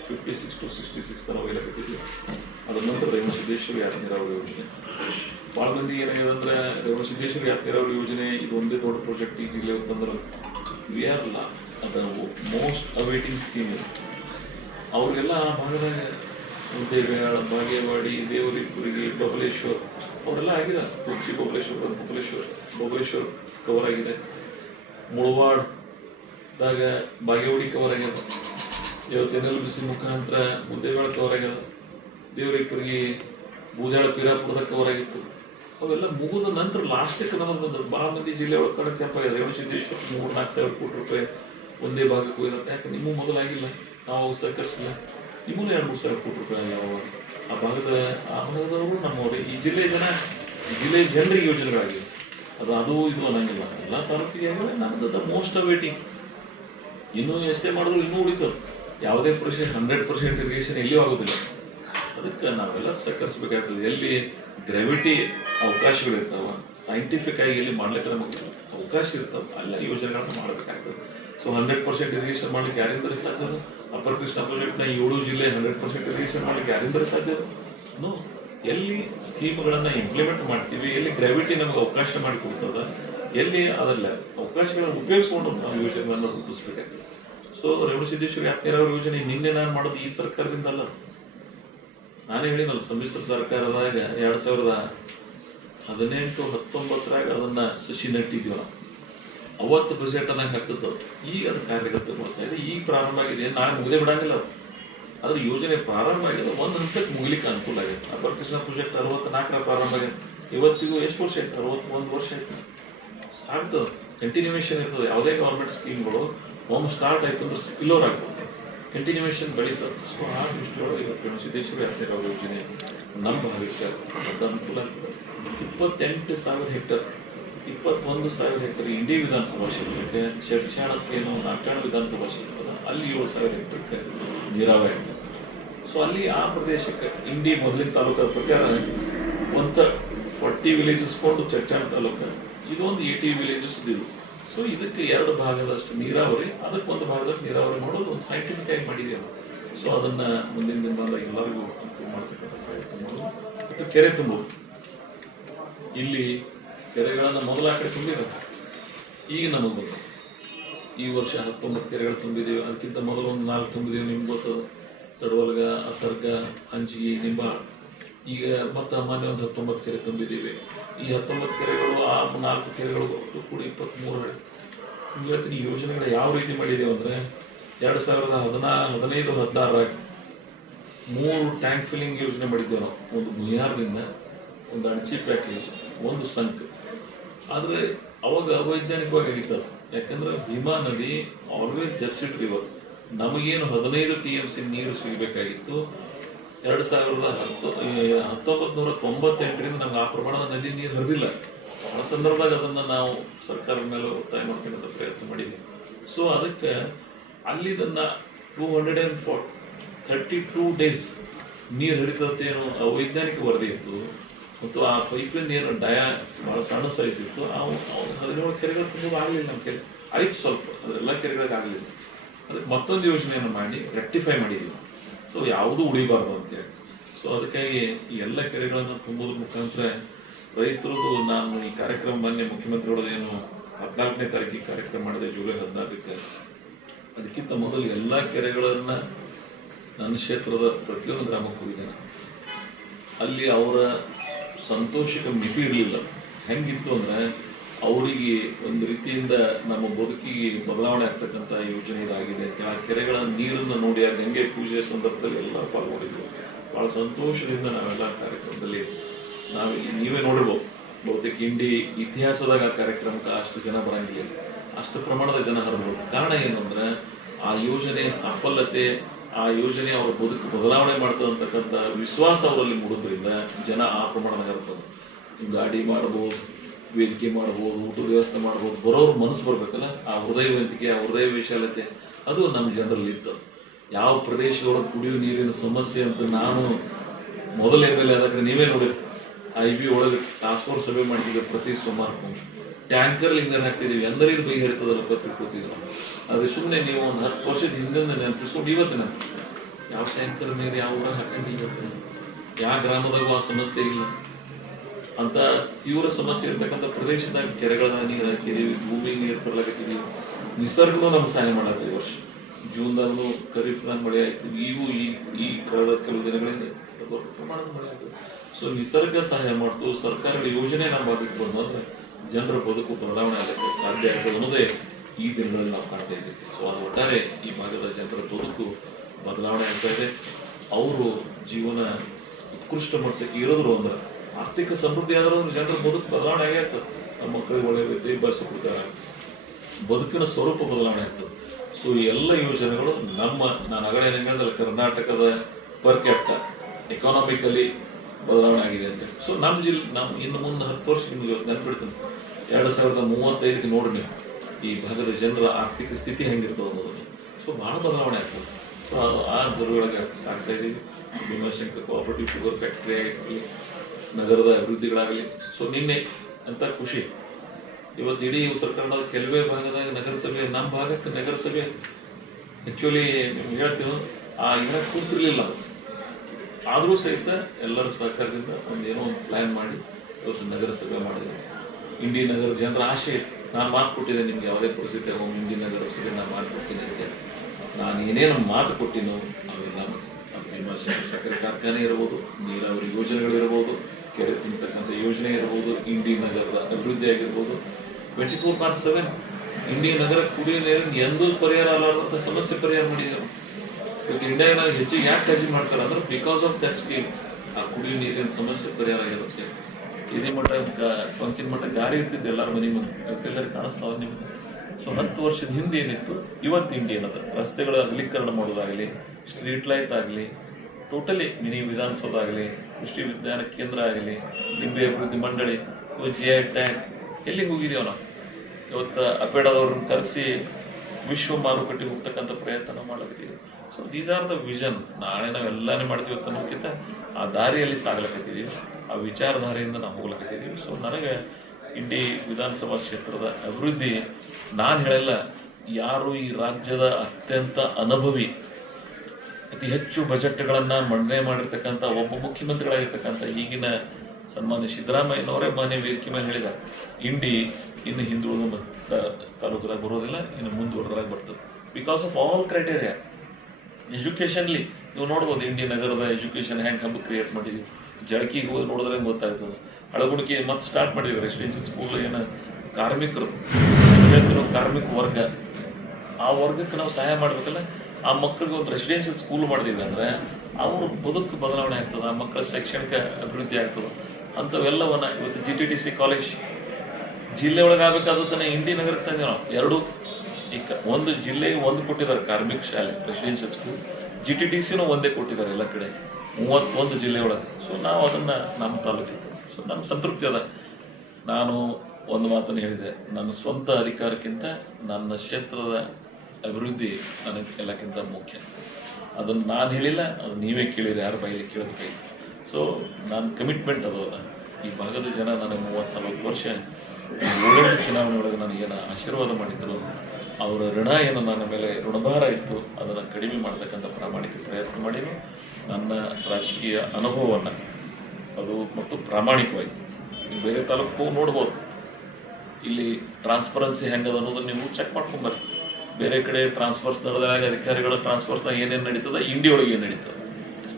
56 to 66 ತನ ಒಯ್ಯಲಾಗತ್ತಿದ್ವಿ. ಅದ್ರ ನಂತರ ರೇವಣಸಿದ್ದೇಶ್ವರಿ ಯಾತ್ ನೀರಾವರಿ ಯೋಜನೆ. ಭಾಳ ಮಂದಿ ಏನಾಗಿದೆ ಅಂದರೆ ರೇವಣಸಿದ್ದೇಶ್ವರಿ ಯಾತ್ ನೀರಾವರಿ ಯೋಜನೆ ಇದು ಒಂದೇ ದೊಡ್ಡ ಪ್ರಾಜೆಕ್ಟ್ ಈ ಜಿಲ್ಲೆ ಅಂತಂದ್ರೆ ವಿ ಆರ್ ಅಲ್ಲ, ಅದು ಮೋಸ್ಟ್ ಅವೈಟಿಂಗ್ ಸ್ಕೀಮ್ ಇದೆ. ಅವರಿಗೆಲ್ಲ ಆ ಭಾಗದಾಗ ದೇವ್ಯಾಳ, ಬಾಗೇವಾಡಿ, ದೇವರಿಪುರಿಗೆ, ಬಬಲೇಶ್ವರ್ ಅವರೆಲ್ಲ ಆಗಿದೆ. ತುರ್ಚಿ, ಬಬಲೇಶ್ವರ್ ಕವರ್ ಆಗಿದೆ. ಮುಳವಾಡ್ದಾಗ ಬಾಗೇವಾಡಿ ಕವರ್ ಆಗ್ಯದ. ಇವತ್ತು NLBC ಮುಖಾಂತರ ಮುದ್ದೇಬೇಳ ಕವರ್ ಆಗ್ಯದ. ದೇವರಿಪುರಿಗೆ, ಬೂದ್ಯಾಳ, ಪೀರಾಪುರದ ಕವರ್ ಆಗಿತ್ತು. ಅವೆಲ್ಲ ಮುಗಿದ ನಂತರ ಲಾಸ್ಟಿಗೆ ನಮಗೆ ಬಂದರು. ಭಾಳ ಮಂದಿ ಜಿಲ್ಲೆ ಒಳಗೆ ಕಡೆ ಕ್ಯಾಂಪ್ ಆಗಿದೆ. ರೇವಣಸಿದ್ದೇಶ್ವರ 3-4 ಸಾವಿರ ಕೋಟಿ ರೂಪಾಯಿ ಒಂದೇ ಭಾಗಕ್ಕೆ ಹೋಗಿರುತ್ತೆ. ಯಾಕೆ ನಿಮಗೂ ಮೊದಲಾಗಿಲ್ಲ, ನಾವು ಸಹಕರಿಸಿಲ್ಲ. ನಿಮ್ಮೂ 2-3 ಸಾವಿರ ಕೋಟಿ ರೂಪಾಯಿ ಯಾವ ಆ ಭಾಗದವರು ನಮ್ಮವ್ರಿಗೆ. ಈ ಜಿಲ್ಲೆಯ ಜನರಿಗೆ ಯೋಜನೆಗಳಾಗಿವೆ. ಅದು ಇದು ಅನ್ನಂಗಿಲ್ಲ. ಎಲ್ಲ ತಾಲೂಕಿಗೆ ಆಗಿವೆ. ನಮ್ಮದು ದ ಮೋಸ್ಟ್ ಅವೈಟಿಂಗ್. ಇನ್ನೂ ಎಷ್ಟೇ ಮಾಡಿದ್ರು ಇನ್ನೂ ಉಳಿತದೆ. ಯಾವುದೇ 100% ಇರಿಗೇಷನ್ ಎಲ್ಲಿಯೂ ಆಗೋದಿಲ್ಲ. ಅದಕ್ಕೆ ನಾವೆಲ್ಲ ಸಹಕರಿಸಬೇಕಾಗ್ತದೆ. ಎಲ್ಲಿ ಗ್ರಾವಿಟಿ ಅವಕಾಶಗಳಿರ್ತಾವೆ, ಸೈಂಟಿಫಿಕ್ ಆಗಿ ಎಲ್ಲಿ ಮಾಡ್ಲಿಕ್ಕೆ ನಮಗೆ ಅವಕಾಶ ಇರ್ತಾವೆ, ಅಲ್ಲ ಯೋಜನೆಗಳನ್ನ ಮಾಡಬೇಕಾಗ್ತದೆ. ಸೊ 100% ಇರಿಗೇಷನ್ ಮಾಡ್ಲಿಕ್ಕೆ ಯಾರಿಂದಲೇ ಸಾಧ್ಯ? ಅಪ್ಪರ್ ಕೃಷ್ಣ ಪ್ರಾಜೆಕ್ಟ್ನ 7 ಜಿಲ್ಲೆ 100% ಇರಿಗೇಷನ್ ಮಾಡ್ಲಿಕ್ಕೆ ಯಾರಿಂದಲೇ ಸಾಧ್ಯ? ನೋ. ಎಲ್ಲಿ ಸ್ಕೀಮ್ಗಳನ್ನು ಇಂಪ್ಲಿಮೆಂಟ್ ಮಾಡ್ತೀವಿ, ಎಲ್ಲಿ ಗ್ರಾವಿಟಿ ನಮಗೆ ಅವಕಾಶ ಮಾಡಿಕೊಡ್ತದ, ಎಲ್ಲಿ ಅದಲ್ಲ ಅವಕಾಶಗಳನ್ನು ಉಪಯೋಗಿಸ್ಕೊಂಡು ನಾವು ಯೋಜನೆಗಳನ್ನು ರೂಪಿಸ್ಬೇಕಾಗ್ತದೆ. ಸೊ ರೇವಣಸಿದ್ದೇಶ್ವರಿ ಯಾತ್ ನೀರಾವರಿ ಯೋಜನೆ ನಿನ್ನೆ ನಾನು ಮಾಡೋದು ಈ ಸರ್ಕಾರದಿಂದ ಅಲ್ಲ. ನಾನೇ ಹೇಳಿನಲ್ಲ, ಸಮ್ಮಿಶ್ರ ಸರ್ಕಾರದಾಗ 2018-19 ಅದನ್ನ ಸಸಿ ನೆಟ್ಟಿದ್ದೀವಿ ನಾವು. ಅವತ್ತು ಬಜೆಟ್ ಅನ್ನಂಗೆ ಆಗ್ತದೆ. ಈಗ ಅದು ಕಾರ್ಯಗತ ಮಾಡ್ತಾ ಇದೆ. ಈಗ ಪ್ರಾರಂಭ ಆಗಿದೆ, ನಾಳೆ ಮುಗಿದೇ ಬಿಡಂಗಿಲ್ಲ. ಅದ್ರ ಯೋಜನೆ ಪ್ರಾರಂಭ ಆಗಿದೆ, ಒಂದು ಹಂತಕ್ಕೆ ಮುಗಿಲಿಕ್ಕೆ ಅನುಕೂಲ ಆಗಿದೆ. ಅಪ್ಪರ್ ಕೃಷ್ಣ ಪ್ರಾಜೆಕ್ಟ್ 64 ಪ್ರಾರಂಭ ಆಗಿದೆ. ಇವತ್ತಿಗೂ ಎಷ್ಟು ವರ್ಷ ಆಯ್ತು? 61 ವರ್ಷ ಆಯ್ತು. ಆಗ್ತದೆ, ಕಂಟಿನ್ಯೂವೇಷನ್ ಇರ್ತದೆ. ಯಾವುದೇ ಗೌರ್ಮೆಂಟ್ ಸ್ಕೀಮ್ಗಳು ಒಮ್ಮೆ ಸ್ಟಾರ್ಟ್ ಆಯ್ತು ಅಂದ್ರೆ ಸ್ಪಿಲ್ಲೋರ್ ಆಗ್ತದೆ, ಕಂಟಿನ್ಯೂವೇಷನ್ ಬೆಳೀತದೆ. ಸೊ ಆ ದೃಷ್ಟಿಯೊಳಗೆ ಇವತ್ತು ರೇವಣಸಿದ್ದೇಶ್ವರಿ ಯಾತ್ ನೀರಾವರಿ ಯೋಜನೆ ನಮ್ಮ ಭಾಗಕ್ಕೆ ದೊಡ್ಡ ಅನುಕೂಲ ಆಗ್ತದೆ. 28,000 ಹೆಕ್ಟರ್, 21,000 ಹೆಕ್ಟರ್ ಇಂಡಿ ವಿಧಾನಸಭಾ ಕ್ಷೇತ್ರಕ್ಕೆ, ಚಡ್ಚಾಣಕ್ಕೇನು ನಾಲ್ಕಾಣ ವಿಧಾನಸಭಾ ಕ್ಷೇತ್ರದ ಅಲ್ಲಿ 7,000 ಹೆಕ್ಟರ್ಗೆ ನೀರಾವರಿ ಆಗ್ತದೆ. ಸೊ ಅಲ್ಲಿ ಆ ಪ್ರದೇಶಕ್ಕೆ ಇಂಡಿ ಮೊದಲಿನ ತಾಲೂಕದ ಪ್ರಕಾರ 40 ವಿಲೇಜಸ್ ಕೊಂಡು ಚಡ್ಚಾಣ ತಾಲೂಕು, ಇದೊಂದು 80 ವಿಲೇಜಸ್ ಇದ್ದಿದ್ದು. ಸೊ ಇದಕ್ಕೆ 2 ಭಾಗದಷ್ಟು ನೀರಾವರಿ, ಅದಕ್ಕೆ 1 ಭಾಗದಷ್ಟು ನೀರಾವರಿ ಮಾಡೋದು ಒಂದು ಸೈಂಟಿಫಿಕ್ ಆಗಿ ಮಾಡಿದ್ದೇವೆ. ಸೊ ಅದನ್ನು ಮುಂದಿನ ದಿನದಾಗ ಎಲ್ಲರಿಗೂ ಅನುಕೂಲ ಮಾಡ್ತಕ್ಕಂಥ ಪ್ರಯತ್ನ ಮಾಡೋದು. ಮತ್ತು ಕೆರೆ ತುಂಬೋದು. ಇಲ್ಲಿ ಕೆರೆಗಳನ್ನು ಮೊದಲ ಕಡೆ ತುಂಬಿರೋದು, ಈಗ ನಮಗೆ ಗೊತ್ತು. ಈ ವರ್ಷ 19 ಕೆರೆಗಳು ತುಂಬಿದ್ದೀವಿ. ಅದಕ್ಕಿಂತ ಮೊದಲು ಒಂದು 4 ತುಂಬಿದ್ದೀವಿ. ನಿಮ್ಗೆ ಗೊತ್ತದ, ತಡವಲ್ಗ, ಅಥರ್ಗ, ಅಂಜಿಗಿ, ನಿಂಬಾಳ. ಈಗ ಮತ್ತೆ ಮಾನ್ಯ ಒಂದು 19 ಕೆರೆ ತುಂಬಿದ್ದೀವಿ. ಈ 19 ಕೆರೆಗಳು ಆ 4 ಕೆರೆಗಳು ಕೂಡ 23 ಹೇಳ್ತೀನಿ. ಈ ಯೋಜನೆಗಳು ಯಾವ ರೀತಿ ಮಾಡಿದ್ದೀವಿ ಅಂದರೆ 2015-16 3 ಟ್ಯಾಂಕ್ ಫಿಲ್ಲಿಂಗ್ ಯೋಜನೆ ಮಾಡಿದ್ದೇವೆ ನಾವು. ಒಂದು ಗುಯ್ಯಾರದಿಂದ, ಒಂದು ಅಣಚಿ ಪ್ಯಾಕೇಜ್, ಒಂದು ಸಂಕ್. ಆದರೆ ಅವಾಗ ಅವೈಜ್ಞಾನಿಕವಾಗಿ ಆಗಿತ್ತು. ಯಾಕಂದ್ರೆ ಭೀಮಾ ನದಿ ಆಲ್ವೇಸ್ ಡೆಫಿಸಿಟ್ ರಿವರ್. ನಮಗೇನು 15 TMC ನೀರು ಸಿಗಬೇಕಾಗಿತ್ತು 1998ರಿಂದ ನಮ್ಗೆ ಆ ಪ್ರಮಾಣದ ನದಿ ನೀರು ಹರಿದಿಲ್ಲ. ಆ ಸಂದರ್ಭದಾಗ ಅದನ್ನು ನಾವು ಸರ್ಕಾರದ ಮೇಲೆ ಒತ್ತಾಯ ಮಾಡ್ತಕ್ಕಂಥ ಪ್ರಯತ್ನ ಮಾಡಿದ್ವಿ. ಸೊ ಅದಕ್ಕೆ ಅಲ್ಲಿದನ್ನು 232 ಡೇಸ್ ನೀರು ಹರಿತತ್ತೇನು ಅವೈಜ್ಞಾನಿಕ ವರದಿ ಇತ್ತು. ಮತ್ತು ಆ ಪೈಪ್ಲೈನ್ ಏನು ಭಾಳ ಸಣ್ಣ ಸೈಜ್ ಇತ್ತು. 17 ಕೆರೆಗಳು ತುಂಬೋದು ಆಗಲಿಲ್ಲ. ನಮ್ಮ ಕೆರೆ ಆಯ್ತು ಸ್ವಲ್ಪ, ಅದೆಲ್ಲ ಕೆರೆಗಳಿಗೆ ಆಗಲಿಲ್ಲ. ಅದಕ್ಕೆ ಮತ್ತೊಂದು ಯೋಜನೆಯನ್ನು ಮಾಡಿ ರೆಕ್ಟಿಫೈ ಮಾಡಿದ್ವಿ. ಸೊ ಯಾವುದೂ ಉಳಿಬಾರ್ದು ಅಂತೇಳಿ. ಸೊ ಅದಕ್ಕಾಗಿ ಈ ಎಲ್ಲ ಕೆರೆಗಳನ್ನು ತುಂಬೋದ್ರ ಮುಖಾಂತರ ರೈತರದ್ದು ನಾನು ಈ ಕಾರ್ಯಕ್ರಮ ಮೊನ್ನೆ ಮುಖ್ಯಮಂತ್ರಿಗಳದ್ದು ಏನು 14ನೇ ತಾರೀಕಿಗೆ ಕಾರ್ಯಕ್ರಮ ಮಾಡಿದೆ, ಜುಲೈ 14ಕ್ಕೆ. ಅದಕ್ಕಿಂತ ಮೊದಲು ಎಲ್ಲ ಕೆರೆಗಳನ್ನು ನನ್ನ ಕ್ಷೇತ್ರದ ಪ್ರತಿಯೊಂದು ಗ್ರಾಮಕ್ಕೆ ಹೋಗಿದ್ದೇನೆ. ಅಲ್ಲಿ ಅವರ ಸಂತೋಷಕ್ಕೆ ಮಿತಿ ಇರಲಿಲ್ಲ. ಹೆಂಗಿತ್ತು ಅಂದರೆ ಅವರಿಗೆ ಒಂದು ರೀತಿಯಿಂದ ನಮ್ಮ ಬದುಕಿಗೆ ಬದಲಾವಣೆ ಆಗ್ತಕ್ಕಂಥ ಯೋಜನೆ ಇದಾಗಿದೆ. ಆ ಕೆರೆಗಳ ನೀರನ್ನು ನೋಡಿ ಆ ಗಂಗೆ ಪೂಜೆಯ ಸಂದರ್ಭದಲ್ಲಿ ಎಲ್ಲ ಪಾಲ್ಗೊಂಡಿದ್ವಿ. ಭಾಳ ಸಂತೋಷದಿಂದ ನಾವೆಲ್ಲ ಕಾರ್ಯಕ್ರಮದಲ್ಲಿ ನೀವೇ ನೋಡಿರ್ಬೋದು. ಬಹುತೇಕ ಇಂಡಿ ಇತಿಹಾಸದಾಗ ಆ ಕಾರ್ಯಕ್ರಮಕ್ಕೆ ಅಷ್ಟು ಜನ ಬರಂಗಿಲ್ಲ, ಅಷ್ಟು ಪ್ರಮಾಣದ ಜನ ಹರಬಹುದು. ಕಾರಣ ಏನು ಅಂದರೆ ಆ ಯೋಜನೆ ಸಾಫಲ್ಯತೆ, ಆ ಯೋಜನೆ ಅವರ ಬದುಕು ಬದಲಾವಣೆ ಮಾಡ್ತದೆ ಅಂತಕ್ಕಂಥ ವಿಶ್ವಾಸ ಅವರಲ್ಲಿ ಮೂಡೋದ್ರಿಂದ ಜನ ಆ ಪ್ರಮಾಣದಾಗ ಇರ್ತದೆ. ಗಾಡಿ ಮಾಡ್ಬೋದು, ವೇದಿಕೆ ಮಾಡ್ಬೋದು, ಊಟದ ವ್ಯವಸ್ಥೆ ಮಾಡ್ಬೋದು. ಬರೋರು ಮನಸ್ಸು ಬರ್ಬೇಕಲ್ಲ, ಆ ಹೃದಯವಂತಿಕೆ, ಆ ಹೃದಯ ವಿಶಾಲತೆ ಅದು ನಮ್ಮ ಜನರಲ್ಲಿ ಇತ್ತು. ಯಾವ ಪ್ರದೇಶದೊಳಗೆ ಕುಡಿಯುವ ನೀರಿನ ಸಮಸ್ಯೆ ಅಂತ ನಾನು ಮೊದಲ ಮೇಲೆ ಅದಕ್ಕೆ ನೀವೇ ನೋಡಿ IB ಒಳಗೆ ಟಾಸ್ಕ್ ಫೋರ್ಸ್ ಸಭೆ ಮಾಡ್ತಿದ್ದೆ. ಪ್ರತಿ ಸೋಮವಾರಕ್ಕೂ ಟ್ಯಾಂಕರ್ ಲಿಂಗರ್ ಹಾಕ್ತಿದ್ದೀವಿ. ಎಂದರೆ ಇದು ಬಗೆಹರಿತದಲ್ಲ ತಿಳ್ಕೊತಿದ್ರು. ಅದು ಸುಮ್ಮನೆ ನೀವು ಒಂದು 10 ವರ್ಷದ ಹಿಂದಿಂದ ನೆನಪಿಸ್ಕೊಂಡು ಇವತ್ತು ನಾನು ಯಾವ ಟ್ಯಾಂಕರ್ ನೀರು ಯಾವ ಊರಾಗ ಹಾಕಂಡು ಇವತ್ತು ಯಾವ ಗ್ರಾಮದಾಗೂ ಆ ಸಮಸ್ಯೆ ಇಲ್ಲ. ಅಂತ ತೀವ್ರ ಸಮಸ್ಯೆ ಇರ್ತಕ್ಕಂಥ ಪ್ರದೇಶದಾಗ ಕೆರೆಗಳನ್ನ ನೀರು ಹಾಕಿದ್ದೀವಿ, ಭೂಮಿಗೆ ನೀರು ತರ್ಲಾಕತ್ತಿದ್ದೀವಿ. ನಿಸರ್ಗನೂ ನಮ್ಗೆ ಸಹಾಯ ಮಾಡತ್ತೀವಿ. ವರ್ಷ ಜೂನ್ದಾಗೂ ಖರೀಫ್ನಾಗ ಮಳೆ ಆಯ್ತು. ಈಗೂ ಈ ಕಳೆದ ಕೆಲವು ದಿನಗಳಿಂದ ದೊಡ್ಡ ಪ್ರಮಾಣದ ಮಳೆ ಆಗ್ತದೆ. ಸೊ ನಿಸರ್ಗ ಸಹಾಯ ಮಾಡ್ತು. ಸರ್ಕಾರದ ಯೋಜನೆ ನಮ್ಮ ಭಾಗಕ್ಕೆ ಬಂದು ಅಂದ್ರೆ ಜನರ ಬದುಕು ಬದಲಾವಣೆ ಆಗಕ್ಕೆ ಸಾಧ್ಯ ಆಗ್ತದೆ ಅನ್ನೋದೇ ಈ ದಿನಗಳಲ್ಲಿ ನಾವು ಕಾಣ್ತಾ ಇದ್ದೀವಿ. ಸೊ ಅದು ಒಟ್ಟಾರೆ ಈ ಭಾಗದ ಜನರ ಬದುಕು ಬದಲಾವಣೆ ಆಗ್ತಾ ಇದೆ. ಅವರು ಜೀವನ ಉತ್ಕೃಷ್ಟ ಮಟ್ಟಕ್ಕೆ ಇರೋದ್ರು ಅಂದ್ರೆ ಆರ್ಥಿಕ ಸಮೃದ್ಧಿ ಆದ್ರೂ ಜನರ ಬದುಕು ಬದಲಾವಣೆ ಆಗಿರ್ತದೆ. ನಮ್ಮ ಮಕ್ಕಳಿಗೆ ಒಳ್ಳೆ ವಿದ್ಯಾಭ್ಯಾಸ ಕೊಡ್ತಾರೆ, ಬದುಕಿನ ಸ್ವರೂಪ ಬದಲಾವಣೆ ಆಗ್ತದೆ. ಸೊ ಈ ಎಲ್ಲ ಯೋಜನೆಗಳು ನಾನು ಆಗಲೇ ಹೇಳಿದ್ರೆ ಕರ್ನಾಟಕದ ಪರ್ ಕ್ಯಾಪಿಟಲ್ ಎಕಾನಾಮಿಕಲಿ ಬದಲಾವಣೆ ಆಗಿದೆ ಅಂತೇಳಿ. ಸೊ ನಮ್ಮ ಇನ್ನು ಮುಂದೆ 10 ವರ್ಷ ನಿಮಗೆ ನೆನಪಿಡ್ತೀನಿ. 2035ಕ್ಕೆ ನೋಡ್ರಿ ನೀವು ಈ ಭಾಗದ ಜನರ ಆರ್ಥಿಕ ಸ್ಥಿತಿ ಹೆಂಗಿರ್ತದೆ ಅನ್ನೋದು. ಸೊ ಭಾಳ ಬದಲಾವಣೆ ಆಗ್ತದೆ. ಸೊ ಆ ದರೊಳಗೆ ಸಾಗ್ತಾ ಇದ್ದೀವಿ. ಭೀಮಾಶಂಕರ್ ಕೋಆಪರೇಟಿವ್ ಶುಗರ್ ಫ್ಯಾಕ್ಟ್ರಿ ಆಗಲಿ, ನಗರದ ಅಭಿವೃದ್ಧಿಗಳಾಗಲಿ. ಸೊ ನಿನ್ನೆ ಅಂತ ಖುಷಿ. ಇವತ್ತು ಇಡೀ ಉತ್ತರ ಕನ್ನಡದ ಕೆಲವೇ ಭಾಗದಾಗ ನಗರಸಭೆ, ನಮ್ಮ ಭಾಗಕ್ಕೆ ನಗರಸಭೆ ಆ್ಯಕ್ಚುಲಿ ನಿಮ್ಗೆ ಹೇಳ್ತೀವಿ ಇದನ್ನ ಕೂತಿರ್ಲಿಲ್ಲ. ಆದರೂ ಸಹಿತ ಎಲ್ಲರ ಸಹಕಾರದಿಂದ ಏನೋ ಒಂದು ಪ್ಲ್ಯಾನ್ ಮಾಡಿ ಇವತ್ತು ನಗರಸಭೆ ಮಾಡಿದೆ. ಇಂಡಿ ನಗರ ಜನರ ಆಶೆ ಇತ್ತು. ನಾನು ಮಾತು ಕೊಟ್ಟಿದ್ದೆ, ನಿಮ್ಗೆ ಯಾವುದೇ ಪರಿಸ್ಥಿತಿ ಆಗ ಇಂಡಿ ನಗರಸಭೆ ನಾನು ಮಾತು ಕೊಡ್ತೀನಿ ಅಂತೇಳಿ. ನಾನು ಏನೇನು ಮಾತು ಕೊಟ್ಟಿನೋ ಅವೆಲ್ಲ ಮಾಡಿ. ಭೀಮಾಶಂಕರ್ ಸಕ್ಕರೆ ಕಾರ್ಖಾನೆ ಇರ್ಬೋದು, ನೀರಾವರಿ ಯೋಜನೆಗಳಿರ್ಬೋದು, ಕೆರೆ ತುಂಬತಕ್ಕಂಥ ಯೋಜನೆ ಇರ್ಬೋದು, ಇಂಡಿ ನಗರದ ಅಭಿವೃದ್ಧಿ ಆಗಿರ್ಬೋದು. 24/7 ಇಂಡಿ ನಗರ ಕುಡಿಯೋ ನೀರಿನ ಎಂದೂ ಪರಿಹಾರ ಅಲ್ಲಾದಂಥ ಸಮಸ್ಯೆ ಪರಿಹಾರ ಮಾಡಿದ್ದೇವೆ. ಇವತ್ತು ಇಂಡಿಯಾಗ ಹೆಚ್ಚಿಗೆ ಯಾಕೆ ಕಾಳಜಿ ಮಾಡ್ತಾರೆ ಅಂದ್ರೆ ಬಿಕಾಸ್ ಆಫ್ ದಟ್ ಸ್ಕೀಮ್. ಆ ಕುಡಿಯೋ ನೀರಿನ ಸಮಸ್ಯೆ ಪರಿಹಾರ ಆಗಿರುತ್ತೆ. ಇದೇ ಮಟ್ಟ ಪಂಕಿನ ಮಟ್ಟ ಗಾಡಿ ಇರ್ತಿದ್ದು ಎಲ್ಲರ ಮನೆ ಮುಂದೆ, ಇವತ್ತೆಲ್ಲರೂ ಕಾಣಿಸ್ತಾವ ನಿಮಗೆ. ಸೊ 10 ವರ್ಷದ ಹಿಂದೆ ಏನಿತ್ತು, ಇವತ್ತು ಇಂಡಿ ಏನದ ರಸ್ತೆಗಳ ಅಗಲೀಕರಣ ಮಾಡೋದಾಗಲಿ, ಸ್ಟ್ರೀಟ್ ಲೈಟ್ ಆಗಲಿ, ಟೋಟಲಿ ಮಿನಿ ವಿಧಾನಸೌಧ ಆಗಲಿ, ಕೃಷಿ ವಿಜ್ಞಾನ ಕೇಂದ್ರ ಆಗಲಿ, ಲಿಂಬೆ ಅಭಿವೃದ್ಧಿ ಮಂಡಳಿ, GI ಟ್ಯಾಂಕ್ ಎಲ್ಲಿಗೆ ಹೋಗಿದ್ದೀವಿ ನಾವು. ಇವತ್ತು ಅಪೇಡದವ್ರನ್ನ ಕರೆಸಿ ವಿಶ್ವ ಮಾರುಕಟ್ಟೆಗೆ ಹೋಗ್ತಕ್ಕಂಥ ಪ್ರಯತ್ನ ಮಾಡಕತ್ತೀವಿ. So these are the vision. ನಾಳೆ ನಾವೆಲ್ಲನೇ ಮಾಡ್ತೀವಿ ಅನ್ನೋಕ್ಕಿಂತ ಆ ದಾರಿಯಲ್ಲಿ ಸಾಗಲಕತ್ತಿದ್ದೀವಿ, ಆ ವಿಚಾರಧಾರೆಯಿಂದ ನಾವು ಹೋಗ್ಲಕತ್ತಿದ್ದೀವಿ. ಸೊ ನನಗೆ ಇಂಡಿ ವಿಧಾನಸಭಾ ಕ್ಷೇತ್ರದ ಅಭಿವೃದ್ಧಿ ನಾನು ಹೇಳಲ್ಲ, ಯಾರು ಈ ರಾಜ್ಯದ ಅತ್ಯಂತ ಅನುಭವಿ, ಅತಿ ಹೆಚ್ಚು ಬಜೆಟ್ಗಳನ್ನು ಮಂಡನೆ ಮಾಡಿರ್ತಕ್ಕಂಥ ಒಬ್ಬ ಮುಖ್ಯಮಂತ್ರಿಗಳಾಗಿರ್ತಕ್ಕಂಥ ಈಗಿನ ಸನ್ಮಾನ್ಯ ಸಿದ್ದರಾಮಯ್ಯನವರೇ ಮಾನ್ಯ ವೇದಿಕೆ ಮೇಲೆ ಹೇಳಿದ್ದಾರೆ, ಇಂಡಿ ಇನ್ನು ಹಿಂದುಳಿದ ತಾಲೂಕದಾಗ ಬರೋದಿಲ್ಲ, ಇನ್ನು ಮುಂದುವರೆದಾಗ ಬರ್ತದೆ. Because of all criteria. Educationally ನೀವು ನೋಡ್ಬೋದು, ಇಂಡಿ ನಗರದ ಎಜುಕೇಷನ್ ಹ್ಯಾಂಗೆ ಹಬ್ಬ ಕ್ರಿಯೇಟ್ ಮಾಡಿದ್ವಿ. ಜಳಕಿಗೆ ಹೋಗಿ ನೋಡಿದ್ರೆ ಗೊತ್ತಾಗ್ತದೆ. ಅಳಗುಣಿಕೆ ಮತ್ತೆ ಸ್ಟಾರ್ಟ್ ಮಾಡಿದ್ವಿ ರೆಸಿಡೆನ್ಷಿಯಲ್ ಸ್ಕೂಲ್. ಏನು ಕಾರ್ಮಿಕರು, ಕಾರ್ಮಿಕ ವರ್ಗ, ಆ ವರ್ಗಕ್ಕೆ ನಾವು ಸಹಾಯ ಮಾಡ್ಬೇಕಲ್ಲ. ಆ ಮಕ್ಕಳಿಗೆ ಒಂದು ರೆಸಿಡೆನ್ಷಿಯಲ್ ಸ್ಕೂಲ್ ಮಾಡಿದೀವಿ ಅಂದರೆ ಅವ್ರ ಬದುಕು ಬದಲಾವಣೆ ಆಗ್ತದೆ, ಆ ಮಕ್ಕಳ ಶೈಕ್ಷಣಿಕ ಅಭಿವೃದ್ಧಿ ಆಗ್ತದೆ. ಅಂಥವೆಲ್ಲವನ್ನ ಇವತ್ತು GTTC ಕಾಲೇಜ್ ಜಿಲ್ಲೆ ಒಳಗೆ ಆಗ್ಬೇಕಾದದನ್ನ ಇಂಡಿ ನಗರಕ್ಕೆ ತಂದೆ ನಾವು. ಎರಡು ಈಗ ಒಂದು ಜಿಲ್ಲೆಗೆ ಒಂದು ಕೊಟ್ಟಿದ್ದಾರೆ ಕಾರ್ಮಿಕ ಶಾಲೆ ರೆಸಿಡೆನ್ಷಿಯಲ್ ಸ್ಕೂಲ್, GTTCನೂ ಒಂದೇ ಕೊಟ್ಟಿದ್ದಾರೆ ಎಲ್ಲ ಕಡೆ 31 ಜಿಲ್ಲೆ ಒಳಗೆ. ಸೊ ನಾವು ಅದನ್ನು ನಮ್ಮ ತಾಲೂಕಿಗೆ, ಸೊ ನಮ್ಗೆ ಸಂತೃಪ್ತಿ ಅದ. ನಾನು ಒಂದು ಮಾತನ್ನು ಹೇಳಿದೆ, ನನ್ನ ಸ್ವಂತ ಅಧಿಕಾರಕ್ಕಿಂತ ನನ್ನ ಕ್ಷೇತ್ರದ ಅಭಿವೃದ್ಧಿ ನನಗೆ ಎಲ್ಲಕ್ಕಿಂತ ಮುಖ್ಯ. ಅದನ್ನು ನಾನು ಹೇಳಿಲ್ಲ, ಅದು ನೀವೇ ಕೇಳಿರಿ, ಯಾರು ಬಾಯಿಲಿ ಕೇಳಬೇಕಾಗಿ. ಸೊ ನನ್ನ ಕಮಿಟ್ಮೆಂಟ್ ಅದು ಅದ. ಈ ಭಾಗದ ಜನ ನನಗೆ 30-40 ವರ್ಷ ಏಳೆಂಟು ಚುನಾವಣೆ ಒಳಗೆ ನನಗೇನು ಆಶೀರ್ವಾದ ಮಾಡಿದ್ರು, ಅವರ ಋಣ ಏನು ನನ್ನ ಮೇಲೆ ಋಣಭಾರ ಇತ್ತು, ಅದನ್ನು ಕಡಿಮೆ ಮಾಡತಕ್ಕಂಥ ಪ್ರಾಮಾಣಿಕ ಪ್ರಯತ್ನ ಮಾಡಿದ್ರು. ನನ್ನ ರಾಜಕೀಯ ಅನುಭವವನ್ನು ಅದು ಮತ್ತು ಪ್ರಾಮಾಣಿಕವಾಗಿ ನೀವು ಬೇರೆ ತಾಲೂಕು ಹೋಗಿ ನೋಡ್ಬೋದು, ಇಲ್ಲಿ ಟ್ರಾನ್ಸ್ಪರೆನ್ಸಿ ಹೆಂಗದ ಅನ್ನೋದನ್ನು ನೀವು ಚೆಕ್ ಮಾಡ್ಕೊಂಬರ್ರಿ. ಬೇರೆ ಕಡೆ ಟ್ರಾನ್ಸ್ಫರ್ಸ್ ನಡೆದಾಗ ಅಧಿಕಾರಿಗಳ ಟ್ರಾನ್ಸ್ಫರ್ಸ್ನಾಗ ಏನೇನು ನಡೀತದೆ, ಇಂಡಿ ಒಳಗೆ ಏನು ನಡೀತದೆ,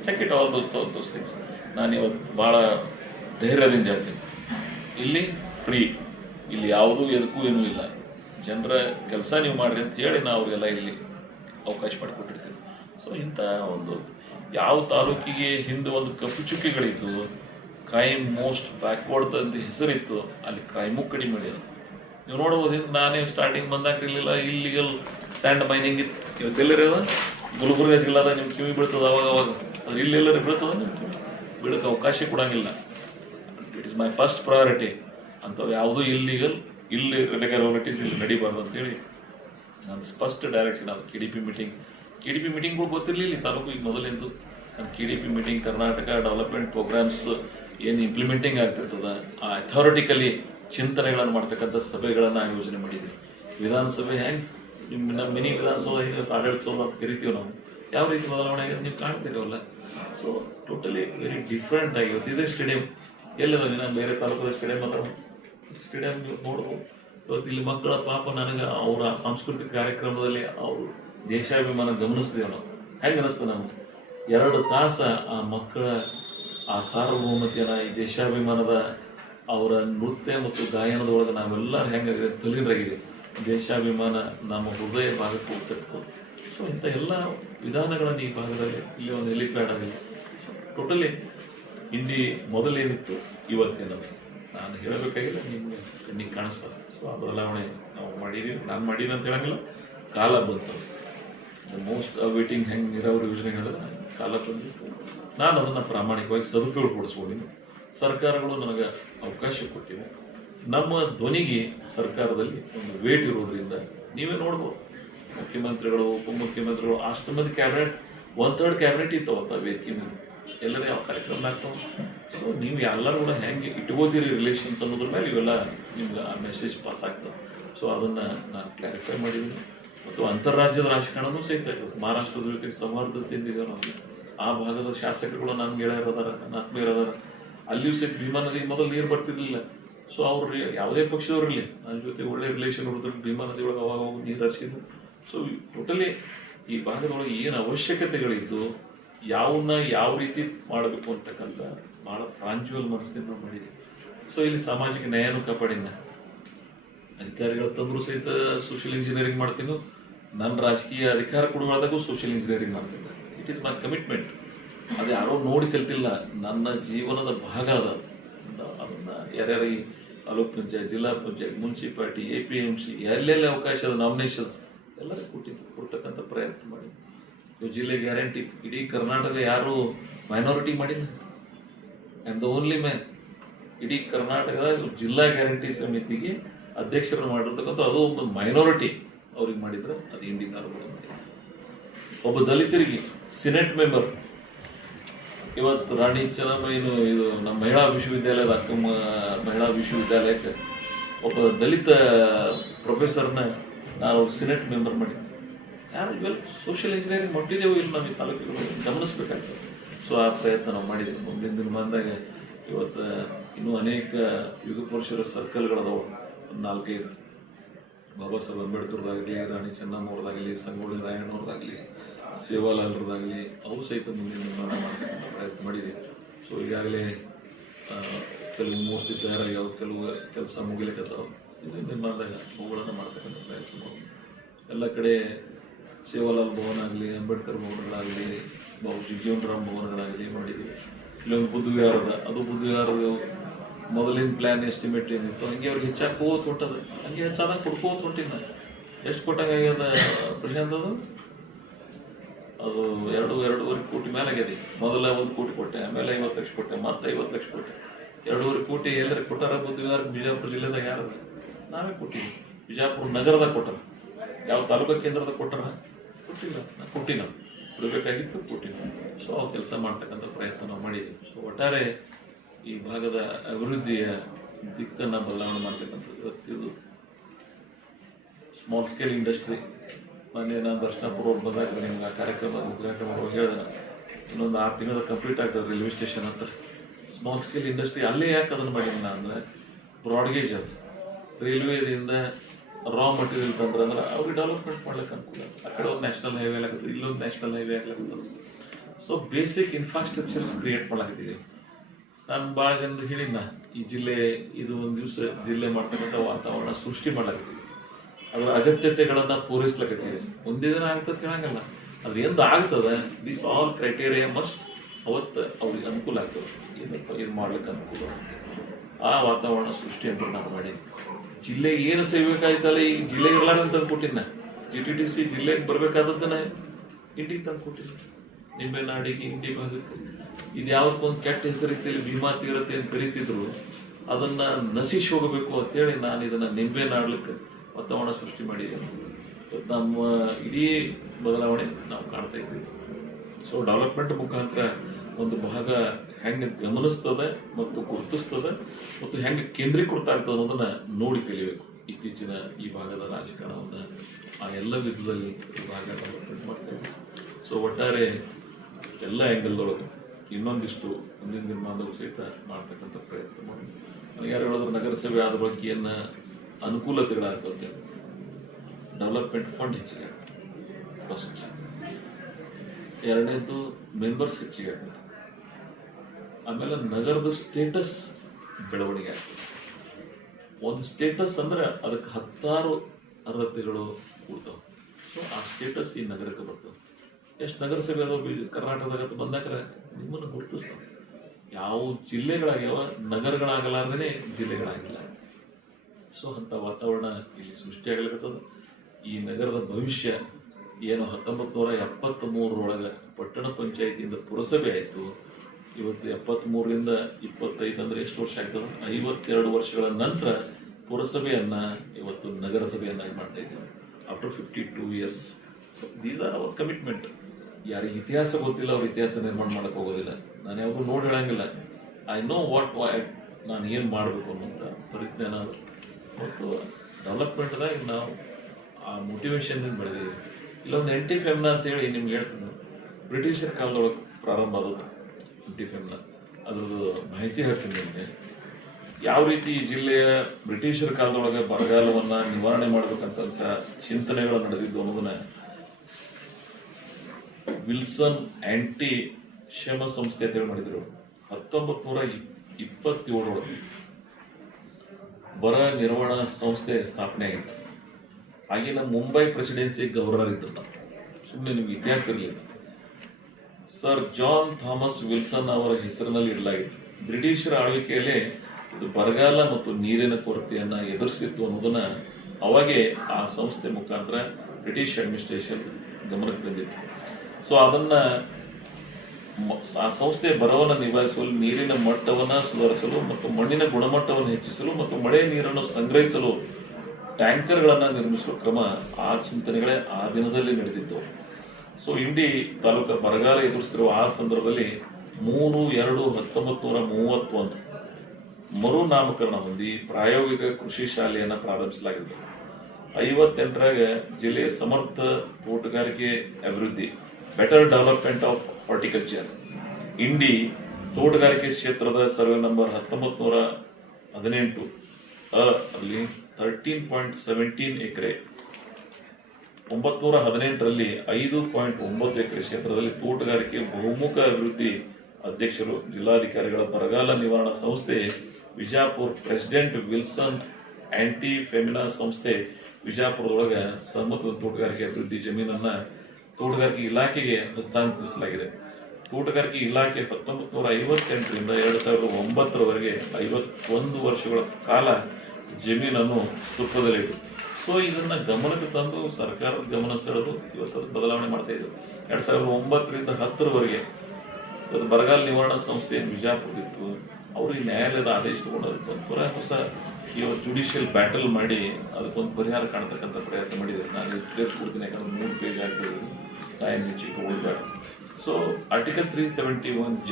check it all those things. ನಾನು ಇವತ್ತು ಭಾಳ ಧೈರ್ಯದಿಂದ ಹೇಳ್ತೀನಿ, ಇಲ್ಲಿ ಫ್ರೀ, ಇಲ್ಲಿ ಯಾವುದೂ ಎದಕ್ಕೂ ಏನೂ ಇಲ್ಲ. ಜನರ ಕೆಲಸ ನೀವು ಮಾಡಿರಿ ಅಂತ ಹೇಳಿ ನಾವು ಅವರಿಗೆಲ್ಲ ಇಲ್ಲಿ ಅವಕಾಶ ಮಾಡಿಕೊಟ್ಟಿರ್ತೀವಿ. ಸೊ ಇಂಥ ಒಂದು ಯಾವ ತಾಲೂಕಿಗೆ ಹಿಂದೆ ಒಂದು ಕಪ್ಪು ಚುಕ್ಕಿಗಳಿತ್ತು, ಕ್ರೈಮ್ ಮೋಸ್ಟ್ ಬ್ಯಾಕ್ವರ್ಡ್ ಅಂತ ಹೆಸರಿತ್ತು, ಅಲ್ಲಿ ಕ್ರೈಮು ಕಡಿಮೆ ಮಾಡಿದ್ರು. ನೀವು ನೋಡ್ಬೋದು, ನಾನೇ ಸ್ಟಾರ್ಟಿಂಗ್ ಬಂದಾಗ ಇರಲಿಲ್ಲ, ಇಲ್ಲಿಗಲ್ ಸ್ಯಾಂಡ್ ಮೈನಿಂಗ್ ಇತ್ತು. ಇವತ್ತೆಲ್ಲರ ಗುಲ್ಬರ್ಗ ಜಿಲ್ಲಾದಾಗ ನಿಮ್ಮ ಕಿವಿ ಬೀಳ್ತದೆ, ಅವಾಗ ಅದು ಇಲ್ಲೆಲ್ಲರೂ ಬೀಳ್ತದೆ, ನಿಮ್ಮ ಕಿವಿ ಬೀಳಕ್ಕೆ ಅವಕಾಶ ಕೊಡಂಗಿಲ್ಲ. It is my first priority. ಅಂಥವು ಯಾವುದೂ ಇಲ್ಲಿಗಲ್, ಇಲ್ಲಿ ರೆಗ್ಯುಲಾರಿಟೀಸ್ ಇಲ್ಲಿ ನಡಿಬಾರ್ದು ಅಂತೇಳಿ ನಾನು ಸ್ಪಷ್ಟ ಡೈರೆಕ್ಷನ್. ಅದು KDP ಮೀಟಿಂಗ್ಗಳು ಗೊತ್ತಿರಲಿಲ್ಲ ಈ ತಾಲೂಕು. ಈಗ ಮೊದಲಿಂದು ನಾನು KDP meeting, Karnataka development programmes ಏನು ಇಂಪ್ಲಿಮೆಂಟಿಂಗ್ ಆಗ್ತಿರ್ತದೆ, ಆ ಅಥಾರಿಟಿಕಲಿ ಚಿಂತನೆಗಳನ್ನು ಮಾಡ್ತಕ್ಕಂಥ ಸಭೆಗಳನ್ನು ಆಯೋಜನೆ ಮಾಡಿದ್ವಿ. ವಿಧಾನಸಭೆ ಹೆಂಗೆ ನಮ್ಮ ಮಿನಿ ವಿಧಾನಸೌಧ ಆಡಳಿತ ಸೌಧ ಅಂತ ಕರಿತೀವಿ ನಾವು, ಯಾವ ರೀತಿ ಬದಲಾವಣೆ ಆಗಿದೆ ನೀವು ಕಾಣ್ತಿರೋಲ್ಲ. ಸೊ ಟೋಟಲಿ ವೆರಿ ಡಿಫ್ರೆಂಟ್ ಆಗಿ ಇವತ್ತು ಇದೇ ಸ್ಟೇಡಿಯಂ ಎಲ್ಲದ, ನಾನು ಬೇರೆ ತಾಲೂಕದ ಸ್ಟೇಡಿಯಂ ಅದ, ಸ್ಟೇಡಿಯಂ ನೋಡ್ಬೋದು. ಇವತ್ತು ಇಲ್ಲಿ ಮಕ್ಕಳ ಪಾಪ ನನಗೆ ಅವರ ಸಾಂಸ್ಕೃತಿಕ ಕಾರ್ಯಕ್ರಮದಲ್ಲಿ ಅವರು ದೇಶಾಭಿಮಾನ ಗಮನಿಸ್ತೀವಿ ನಾವು. ಹೆಂಗೆ ಅನಿಸ್ತದೆ ನಮ್ಗೆ 2 ತಾಸು ಆ ಮಕ್ಕಳ ಆ ಸಾರ್ವಭೌಮತೆಯನ್ನು, ಈ ದೇಶಾಭಿಮಾನದ ಅವರ ನೃತ್ಯ ಮತ್ತು ಗಾಯನದ ಒಳಗೆ ನಾವೆಲ್ಲರೂ ಹೆಂಗಾಗಿದೆ ತಲೀನರಾಗಿದೆ. ದೇಶಾಭಿಮಾನ ನಮ್ಮ ಹೃದಯ ಭಾಗಕ್ಕೆ ಹೋಗ್ತಿರ್ತದೆ. ಸೊ ಇಂಥ ಎಲ್ಲ ವಿಧಾನಗಳನ್ನು ಈ ಭಾಗದಲ್ಲಿ ಇಲ್ಲಿ ಒಂದು ಹೆಲಿಪ್ಯಾಡ್ ಆಗಲಿ. ಸೊ ಟೋಟಲಿ ಇಂಡಿ ಮೊದಲೇನಿತ್ತು ಇವತ್ತೇನದು ನಾನು ಹೇಳಬೇಕಾಗಿಲ್ಲ, ನಿಮಗೆ ಕಣ್ಣಿಗೆ ಕಾಣಿಸ್ತದೆ. ಸೊ ಆ ಬದಲಾವಣೆ ನಾವು ಮಾಡಿದ್ದೀವಿ. ನಾನು ಮಾಡೀನಿ ಅಂತ ಹೇಳಂಗಿಲ್ಲ, ಕಾಲ ಬಂತು. ಮೋಸ್ಟ್ ಅವೈಟಿಂಗ್ ಹೆಂಗೆ ನೀರಾವರಿ ಯೋಜನೆ ಹೇಳಿದ್ರೆ ಕಾಲ ಬಂದಿತ್ತು. ನಾನು ಅದನ್ನು ಪ್ರಾಮಾಣಿಕವಾಗಿ ಸದುಪಯೋಗಪಡಿಸ್ಕೊಂಡಿನಿ. ಸರ್ಕಾರಗಳು ನನಗೆ ಅವಕಾಶ ಕೊಟ್ಟಿವೆ. ನಮ್ಮ ಧ್ವನಿಗೆ ಸರ್ಕಾರದಲ್ಲಿ ಒಂದು ವೇಟ್ ಇರೋದ್ರಿಂದ ನೀವೇ ನೋಡ್ಬೋದು, ಮುಖ್ಯಮಂತ್ರಿಗಳು, ಉಪಮುಖ್ಯಮಂತ್ರಿಗಳು, ಅಷ್ಟು ಮಂದಿ ಕ್ಯಾಬಿನೆಟ್, 1/3 ಕ್ಯಾಬಿನೆಟ್ ಇತ್ತವತ್ತ ವೇದಿಕೆ ಮೇಲೆ ಎಲ್ಲರೂ ಯಾವ ಕಾರ್ಯಕ್ರಮ ಆಗ್ತಾವೆ. ಸೊ ನೀವು ಎಲ್ಲರೂ ಕೂಡ ಹೆಂಗೆ ಇಟ್ಕೋತೀರಿ ರಿಲೇಷನ್ಸ್ ಅನ್ನೋದ್ರ ಮೇಲೆ ಇವೆಲ್ಲ ನಿಮ್ಗೆ ಆ ಮೆಸೇಜ್ ಪಾಸ್ ಆಗ್ತದೆ. ಸೊ ಅದನ್ನು ನಾನು ಕ್ಲಾರಿಫೈ ಮಾಡಿದ್ದೀನಿ. ಮತ್ತು ಅಂತಾರಾಜ್ಯದ ರಾಜಕಾರಣನೂ ಸಹಿತ ಇರ್ತದೆ. ಮಹಾರಾಷ್ಟ್ರದ ಜೊತೆಗೆ ಸೌಹಾರ್ದತೆಯಿಂದ ನಾವು ಆ ಭಾಗದ ಶಾಸಕರುಗಳು ನನ್ನ ಗೆಳೆಯರದಾರ, ನನ್ನ ಆತ್ಮೀಯರದಾರ. ಅಲ್ಲಿಯೂ ಸಹಿತ ಭೀಮಾ ನದಿಗೆ ಮೊದಲು ನೀರು ಬರ್ತಿರ್ಲಿಲ್ಲ. ಸೊ ಅವ್ರು ಯಾವುದೇ ಪಕ್ಷದವ್ರಿರಲಿ ನನ್ನ ಜೊತೆ ಒಳ್ಳೆ ರಿಲೇಷನ್ ಇರೋದ್ರ ಭೀಮಾ ನದಿ ಒಳಗೆ ಅವಾಗ ನೀರು ಹರಿಸಿದ್ರು. ಸೊ ಟೋಟಲಿ ಈ ಭಾಗದೊಳಗೆ ಏನು ಅವಶ್ಯಕತೆಗಳಿದ್ದು, ಯಾವನ್ನ ಯಾವ ರೀತಿ ಮಾಡಬೇಕು ಅಂತಕ್ಕಂಥ ಭಾಳ ಪ್ರಾಂಜುವಲ್ ಮನಸ್ಸಿನಿಂದ ನಾವು ಮಾಡಿದ್ದೀವಿ. ಸೊ ಇಲ್ಲಿ ಸಾಮಾಜಿಕ ನ್ಯಾಯನೂ ಕಾಪಾಡಿನ ಅಧಿಕಾರಿಗಳು ತಂದರೂ ಸಹಿತ ಸೋಷಿಯಲ್ ಇಂಜಿನಿಯರಿಂಗ್ ಮಾಡ್ತೀನಿ. ನನ್ನ ರಾಜಕೀಯ ಅಧಿಕಾರ ಕೊಡುವಾದಾಗೂ ಸೋಷಿಯಲ್ ಇಂಜಿನಿಯರಿಂಗ್ ಮಾಡ್ತೀನಿ. It is my commitment. ಅದು ಯಾರೋ ನೋಡಿ ಕಲ್ತಿಲ್ಲ, ನನ್ನ ಜೀವನದ ಭಾಗ ಅದ. ಅದನ್ನು ಯಾರ್ಯಾರು ತಾಲೂಕ್ ಪಂಚಾಯತ್, ಜಿಲ್ಲಾ ಪಂಚಾಯತ್, ಮುನ್ಸಿಪಾಲಿಟಿ, APMC ಎಲ್ಲೆಲ್ಲಿ ಅವಕಾಶ ಅದ ನಾಮಿನೇಷನ್ಸ್ ಎಲ್ಲರೂ ಕೊಡ್ತಕ್ಕಂಥ ಪ್ರಯತ್ನ ಮಾಡಿ. ಇವು ಜಿಲ್ಲೆ ಗ್ಯಾರಂಟಿ ಇಡೀ ಕರ್ನಾಟಕ ಯಾರು ಮೈನಾರಿಟಿ ಮಾಡಿಲ್ಲ. ಆ್ಯಂಡ್ ದ ಓನ್ಲಿ ಮ್ಯಾನ್ ಇಡೀ ಕರ್ನಾಟಕದ ಜಿಲ್ಲಾ ಗ್ಯಾರಂಟಿ ಸಮಿತಿಗೆ ಅಧ್ಯಕ್ಷರನ್ನು ಮಾಡಿರ್ತಕ್ಕಂಥ ಅದು ಒಬ್ಬ ಮೈನಾರಿಟಿ ಅವ್ರಿಗೆ ಮಾಡಿದ್ರೆ ಅದು ಇಂಡಿ ತಾಲೂಕು. ಒಬ್ಬ ದಲಿತರಿಗೆ ಸಿನೆಟ್ ಮೆಂಬರ್ ಇವತ್ತು ರಾಣಿ ಚೆನ್ನಮ್ಮಯ್ಯನು ಇದು ನಮ್ಮ ಮಹಿಳಾ ವಿಶ್ವವಿದ್ಯಾಲಯದ ಅಕ್ಕಮ್ಮ ಮಹಿಳಾ ವಿಶ್ವವಿದ್ಯಾಲಯಕ್ಕೆ ಒಬ್ಬ ದಲಿತ ಪ್ರೊಫೆಸರ್ನ ನಾವು ಸಿನೆಟ್ ಮೆಂಬರ್ ಮಾಡಿದ್ವಿ. ಯಾರು ಇವೆಲ್ಲ ಸೋಷಿಯಲ್ ಇಂಜಿನಿಯರಿಂಗ್ ಮಾಡಿದೆವು ಇಲ್ಲಿ ನಾವು ಈ ತಾಲೂಕುಗಳು ಗಮನಿಸ್ಬೇಕಾಗ್ತದೆ. ಸೊ ಆ ಪ್ರಯತ್ನ ನಾವು ಮಾಡಿದ್ದೀವಿ. ಮುಂದಿನ ದಿನ ಬಂದಾಗ ಇವತ್ತು ಇನ್ನೂ ಅನೇಕ ಯುಗ ಪುರುಷರ ಸರ್ಕಲ್ಗಳದಾವು, ಒಂದು 4-5. ಬಾಬಾ ಸಾಹೇಬ್ ಅಂಬೇಡ್ಕರ್ದಾಗಲಿ, ರಾಣಿ ಚೆನ್ನಮ್ಮವ್ರದಾಗಲಿ, ಸಂಗೊಳ್ಳಿ ರಾಯಣ್ಣವ್ರದಾಗಲಿ, ಸೇವಾಲಾಲ್ರದಾಗಲಿ, ಅವು ಸಹಿತ ಮುಂದಿನ ನಿರ್ಮಾಣ ಮಾಡ್ತಕ್ಕಂಥ ಪ್ರಯತ್ನ ಮಾಡಿದ್ದೀವಿ. ಸೊ ಈಗಾಗಲೇ ಕೆಲವು ಮೂರ್ತಿ ತಯಾರಾಗ್ಯಾವ, ಕೆಲವು ಕೆಲಸ ಮುಗಿಲಿಕ್ಕತ್ತಾವ. ಇದು ನಿರ್ಮಾಣದಾಗ ಅವುಗಳನ್ನು ಮಾಡ್ತಕ್ಕಂಥ ಪ್ರಯತ್ನ ಮಾಡೋದು. ಎಲ್ಲ ಕಡೆ ಸೇವಾಲಾಲ್ ಭವನ ಆಗಲಿ, ಅಂಬೇಡ್ಕರ್ ಭವನಗಳಾಗಲಿ, ಬಾಬು ಜೀವನರಾಮ್ ಭವನಗಳಾಗಲಿ ಮಾಡಿದ್ವಿ. ಇಲ್ಲೊಂದು ಬುದ್ಧ ವಿಹಾರದ, ಅದು ಬುದ್ಧ ವಿಹಾರದ ಮೊದಲಿನ ಪ್ಲ್ಯಾನ್ ಎಸ್ಟಿಮೇಟ್ ಏನಿತ್ತು ಹಂಗೆ ಅವ್ರಿಗೆ ಹೆಚ್ಚಾಕೋತ ಹೊಂಟದ, ಹಂಗೆ ಹೆಚ್ಚಾದಾಗ ಕೊಡ್ಕೋತ ಹೊಂಟಿನ. ಎಷ್ಟು ಕೊಟ್ಟಂಗೆ ಆಗ್ಯದ ಪ್ರಶಾಂತ್ ಅದು 2-2.5 ಕೋಟಿ ಮೇಲೆ ಆಗ್ಯದ. ಮೊದಲ 1 ಕೋಟಿ ಕೊಟ್ಟೆ, ಆಮೇಲೆ 50 ಲಕ್ಷ ಕೊಟ್ಟೆ, ಮತ್ತೆ 50 ಲಕ್ಷ ಕೊಟ್ಟೆ. 2.5 ಕೋಟಿ ಎಲ್ಲರೂ ಕೊಟ್ಟಾರ. ಬುದ್ಧ ವಿಹಾರ ಬಿಜಾಪುರ ಜಿಲ್ಲೆದಾಗ ಯಾರದ ನಾವೇ ಕೊಟ್ಟಿವಿ. ಬಿಜಾಪುರ ನಗರದಾಗ ಕೊಟ್ಟಾರ, ಯಾವ ತಾಲೂಕಾ ಕೇಂದ್ರದಾಗ ಕೊಟ್ಟಾರ ಕೊಟ್ಟಿಲ್ಲ. ಕೊಟ್ಟಿನ ಕೊಡಬೇಕಾಗಿತ್ತು, ಕೊಟ್ಟಿನ. ಸೊ ಅವು ಕೆಲಸ ಮಾಡ್ತಕ್ಕಂಥ ಪ್ರಯತ್ನ ನಾವು ಮಾಡಿದ್ದೀವಿ. ಸೊ ಒಟ್ಟಾರೆ ಈ ಭಾಗದ ಅಭಿವೃದ್ಧಿಯ ದಿಕ್ಕನ್ನು ಬದಲಾವಣೆ ಮಾಡ್ತಕ್ಕಂಥದ್ದು. ಇವತ್ತಿದು ಸ್ಮಾಲ್ ಸ್ಕೇಲ್ ಇಂಡಸ್ಟ್ರಿ. ಮೊನ್ನೆ ನಾನು ದರ್ಶನಪುರ ಬಂದಾಗ ನಿಮ್ಗೆ ಆ ಕಾರ್ಯಕ್ರಮ ಉದ್ಘಾಟನೆ ಮಾಡುವಾಗ ಹೇಳಿದೆ, ಇನ್ನೊಂದು 6 ತಿಂಗಳ ಕಂಪ್ಲೀಟ್ ಆಗ್ತದೆ ರೈಲ್ವೆ ಸ್ಟೇಷನ್ ಅಂತ. ಸ್ಮಾಲ್ ಸ್ಕೇಲ್ ಇಂಡಸ್ಟ್ರಿ ಅಲ್ಲೇ ಯಾಕೆ ಅದನ್ನು ಮಾಡಿಲ್ಲ ಅಂದರೆ, ಬ್ರಾಡ್ಗೇಜ್ ಅದು ರೈಲ್ವೇದಿಂದ ರಾ ಮಟೀರಿಯಲ್ ತಂದ್ರೆ ಅಂದ್ರೆ ಅವ್ರಿಗೆ ಡೆವಲಪ್ಮೆಂಟ್ ಮಾಡ್ಲಿಕ್ಕೆ ಅನುಕೂಲ. ಆ ಕಡೆ ಒಂದು ನ್ಯಾಷನಲ್ ಹೈವೇ ಆಗತ್ತೆ, ಇಲ್ಲೊಂದು ನ್ಯಾಷನಲ್ ಹೈವೇ ಆಗ್ಲಾಗ್ತದೆ. ಸೊ ಬೇಸಿಕ್ ಇನ್ಫ್ರಾಸ್ಟ್ರಕ್ಚರ್ಸ್ ಕ್ರಿಯೇಟ್ ಮಾಡಲಾಗ್ತಿದೆ. ನಾನು ಭಾಳ ಜನರು ಹೇಳಿನ ಈ ಜಿಲ್ಲೆ ಇದು ಒಂದು ದಿವಸ ಜಿಲ್ಲೆ ಮಾಡ್ತಕ್ಕಂಥ ವಾತಾವರಣ ಸೃಷ್ಟಿ ಮಾಡಲಾಗ್ತಿದೆ. ಅದರ ಅಗತ್ಯತೆಗಳನ್ನು ಪೂರೈಸ್ಲಾಗತ್ತಿದೆ. ಒಂದೇ ದಿನ ಆಗ್ತದೆ ಹೇಳಂಗಲ್ಲ, ಅದು ಎಂದು ಆಗ್ತದೆ ದಿಸ್ ಆಲ್ ಕ್ರೈಟೇರಿಯಾ ಮಸ್ಟ್ ಅವತ್ತು ಅವ್ರಿಗೆ ಅನುಕೂಲ ಆಗ್ತದೆ. ಇದು ಮಾಡ್ಲಿಕ್ಕೆ ಅನುಕೂಲ ಆಗುತ್ತೆ. ಆ ವಾತಾವರಣ ಸೃಷ್ಟಿ ಅಂತ ನಾವು ಮಾಡಿ ಜಿಲ್ಲೆಗೆ ಏನು ಸೇರ್ಬೇಕಾಯ್ತಲ್ಲ, ಈಗ ಜಿಲ್ಲೆ ಇರ್ಲಾರ್ದಂತ ತಂದು ಕೊಟ್ಟಿನ. GTDC ಜಿಲ್ಲೆಗೆ ಬರಬೇಕಾದದ್ದನ್ನ ಇಂಡಿಗೆ ತಂದು ಕೊಟ್ಟಿನಿ. ನಿಂಬೆನಾಡಿಗೆ, ಇಂಡಿ ಭಾಗಕ್ಕೆ. ಇದು ಯಾವತ್ತೊಂದು ಕೆಟ್ಟ ಹೆಸರಿತ್ತಲ್ಲಿ ಭೀಮಾ ತೀರತೆ ಅಂತ ಕರಿತಿದ್ರು, ಅದನ್ನ ನಶಿಸಿ ಹೋಗಬೇಕು ಅಂತೇಳಿ ನಾನು ಇದನ್ನ ನಿಂಬೆನಾಡ್ಲಿಕ್ಕೆ ವಾತಾವರಣ ಸೃಷ್ಟಿ ಮಾಡಿದ್ದೇನೆ. ನಮ್ಮ ಇಡೀ ಬದಲಾವಣೆ ನಾವು ಕಾಣ್ತಾ ಇದ್ದೀವಿ. ಸೊ ಡೆವಲಪ್ಮೆಂಟ್ ಮುಖಾಂತರ ಒಂದು ಭಾಗ ಹೆಂಗೆ ಗಮನಿಸ್ತದೆ ಮತ್ತು ಗುರುತಿಸ್ತದೆ ಮತ್ತು ಹೆಂಗೆ ಕೇಂದ್ರೀಕೃತ ಆಗ್ತದೆ ಅನ್ನೋದನ್ನ ನೋಡಿ ಕಲಿಬೇಕು. ಇತ್ತೀಚಿನ ಈ ಭಾಗದ ರಾಜಕಾರಣವನ್ನು ಆ ಎಲ್ಲ ವಿಧದಲ್ಲಿ ಈ ಭಾಗ ಡೆವಲಪ್ಮೆಂಟ್ ಮಾಡ್ತೇವೆ. ಸೊ ಒಟ್ಟಾರೆ ಎಲ್ಲ ಆ್ಯಂಗಲ್ದೊಳಗೆ ಇನ್ನೊಂದಿಷ್ಟು ಮುಂದಿನ ದಿನಮಾನದಲ್ಲೂ ಸಹಿತ ಮಾಡ್ತಕ್ಕಂಥ ಪ್ರಯತ್ನ ಮಾಡಿ. ನನಗೆ ಯಾರು ಹೇಳಿದ್ರು ನಗರಸಭೆ ಆದ ಬಗ್ಗೆ ಏನು ಅನುಕೂಲತೆಗಳಾಗ್ತದೆ, ಡೆವಲಪ್ಮೆಂಟ್ ಫಂಡ್ ಹೆಚ್ಚಿಗೆ ಆಗ್ತದೆ ಫಸ್ಟ್. ಎರಡನೇದು ಮೆಂಬರ್ಸ್ ಹೆಚ್ಚಿಗೆ ಆಗ್ತದೆ. ಆಮೇಲೆ ನಗರದ ಸ್ಟೇಟಸ್ ಬೆಳವಣಿಗೆ ಆಗ್ತದೆ. ಒಂದು ಸ್ಟೇಟಸ್ ಅಂದ್ರೆ ಅದಕ್ಕೆ 10 ಅರ್ಹತೆಗಳು ಕೊಡ್ತಾವೆ. ಸೊ ಆ ಸ್ಟೇಟಸ್ ಈ ನಗರಕ್ಕೆ ಬರ್ತದೆ. ಎಷ್ಟು ನಗರಸಭೆ ಅದಾವ ಕರ್ನಾಟಕದಾಗ ಬಂದಾಗ ನಿಮ್ಮನ್ನು ಗುರುತಿಸ್ತಾವೆ. ಯಾವ ಜಿಲ್ಲೆಗಳಾಗ್ಯಾವ ನಗರಗಳಾಗಲಾರ್ದೇ ಜಿಲ್ಲೆಗಳಾಗಿಲ್ಲ. ಸೊ ಅಂಥ ವಾತಾವರಣ ಇಲ್ಲಿ ಸೃಷ್ಟಿಯಾಗಲಿರ್ತದೆ. ಈ ನಗರದ ಭವಿಷ್ಯ ಏನು 1973 ಪಟ್ಟಣ ಪಂಚಾಯಿತಿಯಿಂದ ಪುರಸಭೆ ಆಯಿತು. ಇವತ್ತು 73ರಿಂದ 25 ಅಂದರೆ ಎಷ್ಟು ವರ್ಷ ಆಗ್ತದೆ? 52 ವರ್ಷಗಳ ನಂತರ ಪುರಸಭೆಯನ್ನು ಇವತ್ತು ನಗರಸಭೆಯನ್ನಾಗಿ ಮಾಡ್ತಾ ಇದ್ದೀವಿ. After 52 years. So these are our commitment. ಯಾರಿಗೆ ಇತಿಹಾಸ ಗೊತ್ತಿಲ್ಲ ಅವ್ರ ಇತಿಹಾಸ ನಿರ್ಮಾಣ ಮಾಡೋಕ್ಕೆ ಹೋಗೋದಿಲ್ಲ. ನಾನು ಯಾವಾಗೂ ನೋಡಿ ಹೇಳಂಗಿಲ್ಲ. ಐ ನೋ ವಾಟ್ ನಾನು ಏನು ಮಾಡಬೇಕು ಅನ್ನೋಂಥ ಪರಿಜ್ಞಾನ ಮತ್ತು ಡೆವಲಪ್ಮೆಂಟ್ದಾಗ ನಾವು ಆ ಮೋಟಿವೇಶನ್ ಬೆಳೆದಿದ್ದೀವಿ. ಇಲ್ಲೊಂದು NTFEMNA ಅಂತೇಳಿ ನಿಮ್ಗೆ ಹೇಳ್ತೀನಿ. ಬ್ರಿಟಿಷರ ಕಾಲದೊಳಗೆ ಪ್ರಾರಂಭ ಆದದ್ದು NTFEMNA. ಅದ್ರದ್ದು ಮಾಹಿತಿ ಹೇಳ್ತೀನಿ ನಿಮಗೆ. ಯಾವ ರೀತಿ ಈ ಜಿಲ್ಲೆಯ ಬ್ರಿಟಿಷರ ಕಾಲದೊಳಗೆ ಬರಗಾಲವನ್ನು ನಿವಾರಣೆ ಮಾಡಬೇಕಂತ ಚಿಂತನೆಗಳು ನಡೆದಿದ್ದು ಅನ್ನೋದನ್ನ ವಿಲ್ಸನ್ ಆಂಟಿ ಕ್ಷೇಮ ಸಂಸ್ಥೆ ಅಂತೇಳಿ ಮಾಡಿದ್ರು. 1927 ಬರ ನಿರ್ವಹಣಾ ಸಂಸ್ಥೆ ಸ್ಥಾಪನೆ ಆಗಿತ್ತು. ಆಗಿನ ಮುಂಬೈ ಪ್ರೆಸಿಡೆನ್ಸಿ ಗವರ್ನರ್ ಇದ್ರು. ನಾವು ಸುಮ್ಮನೆ ನಿಮ್ಗೆ ಇತಿಹಾಸ ಇರಲಿಲ್ಲ. ಸರ್ ಜಾನ್ ಥಾಮಸ್ ವಿಲ್ಸನ್ ಅವರ ಹೆಸರಿನಲ್ಲಿ ಇಡಲಾಗಿತ್ತು. ಬ್ರಿಟಿಷರ ಆಳ್ವಿಕೆಯಲ್ಲೇ ಇದು ಬರಗಾಲ ಮತ್ತು ನೀರಿನ ಕೊರತೆಯನ್ನು ಎದುರಿಸಿತ್ತು ಅನ್ನೋದನ್ನ ಅವಾಗೇ ಆ ಸಂಸ್ಥೆ ಮುಖಾಂತರ ಬ್ರಿಟಿಷ್ ಅಡ್ಮಿನಿಸ್ಟ್ರೇಷನ್ ಗಮನಕ್ಕೆ ಬಂದಿತ್ತು. ಸೊ ಅದನ್ನ ಆ ಸಂಸ್ಥೆ ಬರವನ್ನು ನಿಭಾಯಿಸಲು, ನೀರಿನ ಮಟ್ಟವನ್ನು ಸುಧಾರಿಸಲು ಮತ್ತು ಮಣ್ಣಿನ ಗುಣಮಟ್ಟವನ್ನು ಹೆಚ್ಚಿಸಲು ಮತ್ತು ಮಳೆ ನೀರನ್ನು ಸಂಗ್ರಹಿಸಲು ಟ್ಯಾಂಕರ್ಗಳನ್ನು ನಿರ್ಮಿಸುವ ಕ್ರಮ ಆ ಚಿಂತನೆಗಳೇ ಆ ದಿನದಲ್ಲಿ ನಡೆದಿತ್ತು. ಸೊ ಇಂಡಿ ತಾಲೂಕು ಬರಗಾಲ ಎದುರಿಸಿರುವ ಆ ಸಂದರ್ಭದಲ್ಲಿ 3/2/1931 ಮರು ನಾಮಕರಣ ಹೊಂದಿ ಪ್ರಾಯೋಗಿಕ ಕೃಷಿ ಶಾಲೆಯನ್ನು ಪ್ರಾರಂಭಿಸಲಾಗಿದೆ. 58ರಾಗ ಜಿಲ್ಲೆಯ ಸಮರ್ಥ ತೋಟಗಾರಿಕೆ ಅಭಿವೃದ್ಧಿ, ಬೆಟರ್ ಡೆವಲಪ್ಮೆಂಟ್ ಆಫ್ ಹಾರ್ಟಿಕಲ್ಚರ್. ಇಂಡಿ ತೋಟಗಾರಿಕೆ ಕ್ಷೇತ್ರದ ಸರ್ವೆ ನಂಬರ್ 1918 ಅಲ್ಲಿ 13.17 ಎಕರೆ, 918ರಲ್ಲಿ 5.9 ಎಕರೆ ಕ್ಷೇತ್ರದಲ್ಲಿ ತೋಟಗಾರಿಕೆ ಬಹುಮುಖ ಅಭಿವೃದ್ಧಿ ಅಧ್ಯಕ್ಷರು, ಜಿಲ್ಲಾಧಿಕಾರಿಗಳ ಬರಗಾಲ ನಿವಾರಣಾ ಸಂಸ್ಥೆ ವಿಜಾಪುರ, ಪ್ರೆಸಿಡೆಂಟ್ ವಿಲ್ಸನ್ ಆಂಟಿ ಫೆಮಿನಾ ಸಂಸ್ಥೆ ವಿಜಾಪುರದೊಳಗೆ ಸಮತೋಲ ತೋಟಗಾರಿಕೆ ಅಭಿವೃದ್ಧಿ ಜಮೀನನ್ನ ತೋಟಗಾರಿಕೆ ಇಲಾಖೆಗೆ ಹಸ್ತಾಂತರಿಸಲಾಗಿದೆ. ತೋಟಗಾರಿಕೆ ಇಲಾಖೆ 1958ರಿಂದ 2009ರವರೆಗೆ 51 ವರ್ಷಗಳ ಕಾಲ ಜಮೀನನ್ನು ಸುಪ್ಪದಲ್ಲಿಟ್ಟು ಸೊ ಇದನ್ನ ಗಮನಕ್ಕೆ ತಂದು ಸರ್ಕಾರದ ಗಮನ ಸೆಳೆದು ಇವತ್ತು ಬದಲಾವಣೆ ಮಾಡ್ತಾ ಇದ್ರು. 2009ರಿಂದ 10ರವರೆಗೆ ಇವತ್ತು ಬರಗಾಲ ನಿವಾರಣಾ ಸಂಸ್ಥೆ ಬಿಜಾಪುರದಿತ್ತು. ಅವರು ಈ ನ್ಯಾಯಾಲಯದ ಆದೇಶ ತಗೊಂಡು ಅದಕ್ಕೊಂದು ಪುರ ಹೊಸ ಇವತ್ತು ಜುಡಿಷಿಯಲ್ ಬ್ಯಾಟಲ್ ಮಾಡಿ ಅದಕ್ಕೊಂದು ಪರಿಹಾರ ಕಾಣ್ತಕ್ಕಂಥ ಪ್ರಯತ್ನ ಮಾಡಿದ್ದಾರೆ. ನಾನು ಪ್ಲೇಟ್ ಕೊಡ್ತೀನಿ, ಯಾಕಂದ್ರೆ 3 ಪೇಜ್ ಆಗ್ತದೆ, ಟೈಮ್ ಹೆಚ್ಚಿಗೆ ಹೋಗ್ಬೇಡ. ಸೊ ಆರ್ಟಿಕಲ್ 371J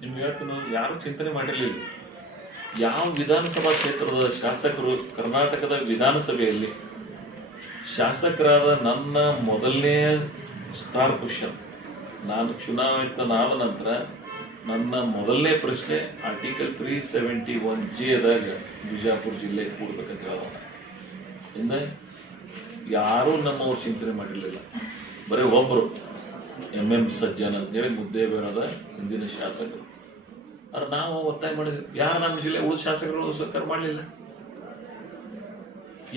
ನಿಮ್ಗೆ ಹೇಳ್ತೀನಿ, ಯಾರು ಚಿಂತನೆ ಮಾಡಿರಲಿಲ್ಲ. ಯಾವ ವಿಧಾನಸಭಾ ಕ್ಷೇತ್ರದ ಶಾಸಕರು ಕರ್ನಾಟಕದ ವಿಧಾನಸಭೆಯಲ್ಲಿ ಶಾಸಕರಾದ ನನ್ನ ಮೊದಲನೇ ಸ್ಟಾರ್ ಕ್ವಶನ್, ನಾನು ಚುನಾಯಿತನಾದ ನಂತರ ನನ್ನ ಮೊದಲನೇ ಪ್ರಶ್ನೆ ಆರ್ಟಿಕಲ್ 371Jದಾಗ ಬಿಜಾಪುರ ಜಿಲ್ಲೆ ಕೂಡ್ಬೇಕಂತ ಹೇಳೋಣ. ಇಂದ ಯಾರೂ ನಮ್ಮವ್ರು ಚಿಂತನೆ ಮಾಡಿರಲಿಲ್ಲ. ಬರೀ ಒಬ್ಬರು MM ಸಜ್ಜನ್ ಅಂತೇಳಿ ಮುದ್ದೇಬೇರದ ಹಿಂದಿನ ಶಾಸಕರು. ಆದ್ರೆ ನಾವು ಒತ್ತಾಯ ಮಾಡಿದ್ವಿ. ಯಾರು ನಮ್ಮ ಜಿಲ್ಲೆ ಉಳಿದ ಶಾಸಕರು ಸರ್ಕಾರ ಮಾಡಲಿಲ್ಲ.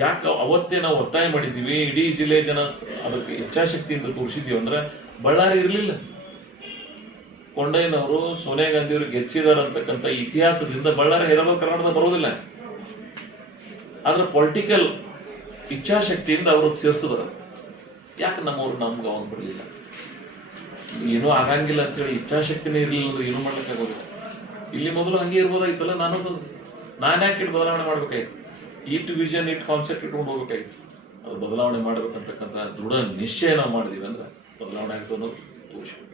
ಯಾಕೆ ಅವತ್ತೇ ನಾವು ಒತ್ತಾಯ ಮಾಡಿದ್ದೀವಿ, ಇಡೀ ಜಿಲ್ಲೆ ಜನ ಅದಕ್ಕೆ ಇಚ್ಛಾಶಕ್ತಿಯಿಂದ ತೋರಿಸಿದ್ದೀವಿ ಅಂದ್ರೆ ಬಳ್ಳಾರಿ ಇರಲಿಲ್ಲ. ಕೊಂಡಯ್ಯನವರು ಸೋನಿಯಾ ಗಾಂಧಿ ಅವರು ಗೆಚ್ಚಿದಾರ ಅಂತಕ್ಕಂಥ ಇತಿಹಾಸದಿಂದ ಬಳ್ಳಾರಿ ಹೈದರಾಬಾದ್ ಕರ್ನಾಟಕದ ಬರೋದಿಲ್ಲ. ಆದ್ರೆ ಪೊಲಿಟಿಕಲ್ ಇಚ್ಛಾಶಕ್ತಿಯಿಂದ ಅವರು ಸೇರಿಸಿದಾರ. ಯಾಕೆ ನಮ್ಮವ್ರು ನಮ್ಗೆ ಅವಾಗ ಬರಲಿಲ್ಲ? ಏನೂ ಆಗಂಗಿಲ್ಲ ಅಂತೇಳಿ ಇಚ್ಛಾಶಕ್ತಿನೇ ಇರಲಿಲ್ಲ ಅಂದ್ರೆ ಏನೂ ಮಾಡ್ಲಿಕ್ಕೆ ಆಗೋದಿಲ್ಲ. ಇಲ್ಲಿ ಮೊದಲು ಹಂಗೆ ಇರ್ಬೋದಾಗಿತ್ತಲ್ಲ. ನಾನು ಯಾಕೆ ಇಟ್ಟು ಬದಲಾವಣೆ ಮಾಡ್ಬೇಕಾಯ್ತು? ಇಟ್ಟು ವಿಷನ್, ಇಟ್ಟು ಕಾನ್ಸೆಪ್ಟ್ ಇಟ್ಕೊಂಡು ಹೋಗ್ಬೇಕಾಯ್ತು. ಅದು ಬದಲಾವಣೆ ಮಾಡ್ಬೇಕಂತಕ್ಕಂಥ ದೃಢ ನಿಶ್ಚಯ ನಾವು ಮಾಡಿದೀವಿ ಅಂದ್ರೆ ಬದಲಾವಣೆ ಆಗ್ತು ಅನ್ನೋದು ತೋರಿಸ್ಬೇಕು.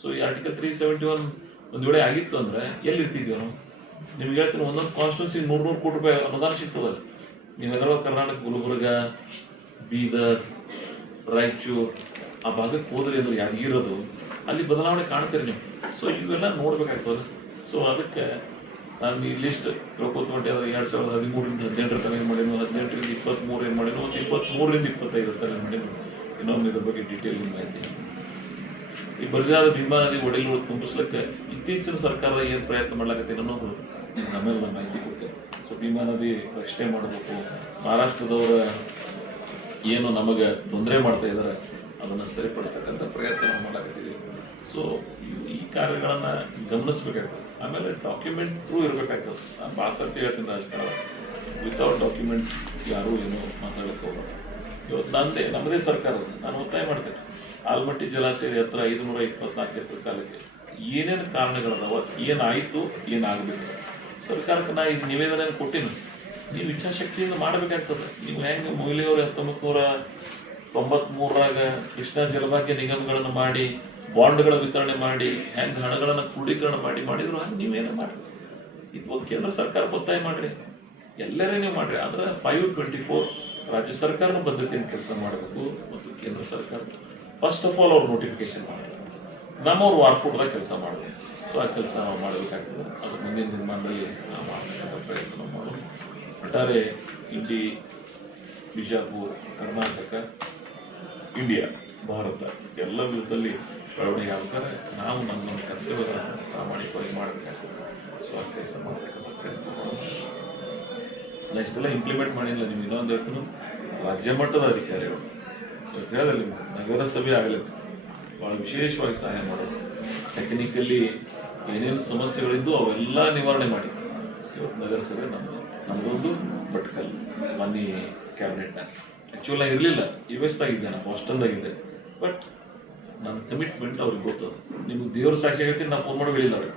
ಸೊ ಈ ಆರ್ಟಿಕಲ್ 371 ಒಂದು ವೇಳೆ ಆಗಿತ್ತು ಅಂದ್ರೆ ಎಲ್ಲಿ ಇರ್ತಿದ್ವಿ ನಾವು? ನಿಮ್ಗೆ ಹೇಳ್ತೀನಿ, ಒಂದೊಂದು ಕಾನ್ಸ್ಟಿಟ್ಯೂನ್ಸಿ 100 ಕೋಟಿ ರೂಪಾಯಿ ಅನುದಾನ ಸಿಗ್ತದಲ್ಲ. ನೀವು ಹೈದರಾಬಾದ್ ಕರ್ನಾಟಕ, ಗುಲ್ಬರ್ಗ, ಬೀದರ್, ರಾಯಚೂರು ಆ ಭಾಗಕ್ಕೆ ಹೋದ್ರಿ ಅಂದ್ರೆ ಯಾರಿಗಿರೋದು ಅಲ್ಲಿ ಬದಲಾವಣೆ ಕಾಣ್ತೀರಿ ನೀವು. ಸೊ ಇವೆಲ್ಲ ನೋಡ್ಬೇಕಾಗ್ತದೆ. ಸೊ ಅದಕ್ಕೆ ನಾನು ಈ ಲಿಸ್ಟ್ ತಿಳ್ಕೊತ ಹೊಂಟೆ. ಅಂದ್ರೆ 2013ರಿಂದ 18 ತನಕ ಏನು ಮಾಡಿದ್ನು, 18ರಿಂದ 23 ಏನು ಮಾಡಿದ್ನು, ಮತ್ತು 23ರಿಂದ 25 ತನಕ ಏನು ಮಾಡಿದ್ನು. ಇನ್ನೊಮ್ಮೆ ಇದ್ರ ಬಗ್ಗೆ ಡೀಟೇಲ್ ಮಾಹಿತಿ. ಈ ಬರಗಾದ ಭೀಮಾ ನದಿ ಒಡೆಯಲು ತುಂಬಿಸ್ಲಿಕ್ಕೆ ಇತ್ತೀಚಿನ ಸರ್ಕಾರ ಏನು ಪ್ರಯತ್ನ ಮಾಡ್ಲಾಕತ್ತೀನಿ ಅನ್ನೋದು ನಮ್ಮೆಲ್ಲ ಮಾಹಿತಿ ಕೊಡ್ತೇವೆ. ಸೊ ಭೀಮಾ ನದಿ ರಕ್ಷಣೆ ಮಾಡಬೇಕು. ಮಹಾರಾಷ್ಟ್ರದವರ ಏನು ನಮಗೆ ತೊಂದರೆ ಮಾಡ್ತಾ ಇದ್ದಾರೆ ಅದನ್ನು ಸರಿಪಡಿಸ್ತಕ್ಕಂಥ ಪ್ರಯತ್ನ ನಾವು ಮಾಡಾಕತ್ತೀವಿ. ಸೊ ಈ ಕಾರ್ಯಗಳನ್ನು ಗಮನಿಸ್ಬೇಕಾಗ್ತದೆ. ಆಮೇಲೆ ಡಾಕ್ಯುಮೆಂಟ್ ಥ್ರೂ ಇರಬೇಕಾಗ್ತದೆ. ನಾನು ಭಾಳ ಸರ್ತಿ ಹೇಳ್ತೀನಿ, ರಾಜಕಾರಣ ವಿತೌಟ್ ಡಾಕ್ಯುಮೆಂಟ್ ಯಾರೂ ಏನೂ ಮಾತಾಡಕ್ಕೆ ಹೋಗೋದು. ಇವತ್ತು ನಮ್ಮದೇ ಸರ್ಕಾರದ ನಾನು ಒತ್ತಾಯ ಮಾಡ್ತೇನೆ. ಆಲ್ಮಟ್ಟಿ ಜಲಾಶಯದ ಎತ್ತರ 524 ಎತ್ತರ ಕಾಲಕ್ಕೆ ಏನೇನು ಕಾರಣಗಳದಾವ, ಏನಾಯಿತು, ಏನಾಗಬೇಕು, ಸರ್ಕಾರಕ್ಕೆ ನಾ ಈಗ ನಿವೇದನೆ ಕೊಟ್ಟಿನಿ. ನೀವು ಇಚ್ಛಾಶಕ್ತಿಯಿಂದ ಮಾಡಬೇಕಾಗ್ತದೆ. ನೀವು ಹೆಂಗೆ ಮೊಯ್ಲಿಯವರು 1993ರಾಗ ಕೃಷ್ಣಾ ಜಲಭಾಗ್ಯ ನಿಗಮಗಳನ್ನು ಮಾಡಿ ಬಾಂಡ್ಗಳ ವಿತರಣೆ ಮಾಡಿ ಹೆಂಗೆ ಹಣಗಳನ್ನು ಕ್ರೋಢೀಕರಣ ಮಾಡಿದ್ರು ಹಂಗೆ ನೀವೇನು ಮಾಡಿರಿ. ಇದು ಕೇಂದ್ರ ಸರ್ಕಾರ ಒತ್ತಾಯ ಮಾಡಿರಿ, ಎಲ್ಲರೇ ನೀವು ಮಾಡಿರಿ. ಆದ್ರೆ 524 ರಾಜ್ಯ ಸರ್ಕಾರನ ಬದ್ಧತೆಯನ್ನು ಕೆಲಸ ಮಾಡಬೇಕು ಮತ್ತು ಕೇಂದ್ರ ಸರ್ಕಾರ ಫಸ್ಟ್ ಆಫ್ ಆಲ್ ಅವ್ರು ನೋಟಿಫಿಕೇಶನ್ ಮಾಡಬೇಕು. ನಮ್ಮವ್ರು ವಾರ್ಫುಟ್ದಾಗ ಕೆಲಸ ಮಾಡಬೇಕು. ಸೊ ಆ ಕೆಲಸ ನಾವು ಮಾಡಬೇಕಾಗ್ತದೆ. ಅದು ಮುಂದಿನ ದಿನಮಾನದಲ್ಲಿ ನಾವು ಮಾಡತಕ್ಕಂಥ ಪ್ರಯತ್ನ ಮಾಡೋದು. ಒಟ್ಟಾರೆ ಇಡೀ ಬಿಜಾಪುರ, ಕರ್ನಾಟಕ, ಇಂಡಿಯಾ, ಭಾರತ ಎಲ್ಲ ವಿಧದಲ್ಲಿ ಬೆಳವಣಿಗೆ ಆಗ್ಬೇಕಾದ್ರೆ ನಾವು ನಮ್ಮ ಕರ್ತವ್ಯಗಳನ್ನು ಪ್ರಾಮಾಣಿಕವಾಗಿ ಮಾಡಬೇಕಾಗ್ತದೆ. ಸೊ ಆ ಕೆಲಸ ಮಾಡತಕ್ಕಂಥ ಪ್ರಯತ್ನ ಮಾಡೋದು. ನೆಕ್ಸ್ಟ್ ಎಲ್ಲ ಇಂಪ್ಲಿಮೆಂಟ್ ಮಾಡಿಲ್ಲ. ನೀವು ಇನ್ನೊಂದು ಹೇಳ್ತೀನಿ, ರಾಜ್ಯ ಮಟ್ಟದ ಅಧಿಕಾರಿಗಳು ಇವತ್ತು ಹೇಳಿದ್ರೆ ನಗರಸಭೆ ಆಗಲಿಕ್ಕೆ ಭಾಳ ವಿಶೇಷವಾಗಿ ಸಹಾಯ ಮಾಡೋದು. ಟೆಕ್ನಿಕಲಿ ಏನೇನು ಸಮಸ್ಯೆಗಳಿದ್ದು ಅವೆಲ್ಲ ನಿವಾರಣೆ ಮಾಡಿ ಇವತ್ತು ನಗರಸಭೆ ನಮ್ಮದೊಂದು ಭಟ್ಕಲ್ ಮನ್ನಿ ಕ್ಯಾಬಿನೆಟ್ನಾಗ ಆ್ಯಕ್ಚುಲ್ ನಾನು ಇರಲಿಲ್ಲ, US ಆಗಿದ್ದೆ, ನಾನು ಹಾಸ್ಟೆಲ್ದಾಗಿದ್ದೆ. ಬಟ್ ನನ್ನ ಕಮಿಟ್ಮೆಂಟ್ ಅವ್ರಿಗೆ ಗೊತ್ತದ. ನಿಮ್ಗೆ ದೇವ್ರ ಸಾಕ್ಷಿ ಹೇಳ್ತೀನಿ, ನಾನು ಫೋನ್ ಮಾಡಿ ಹೇಳಿಲ್ಲ ಅವ್ರಿಗೆ.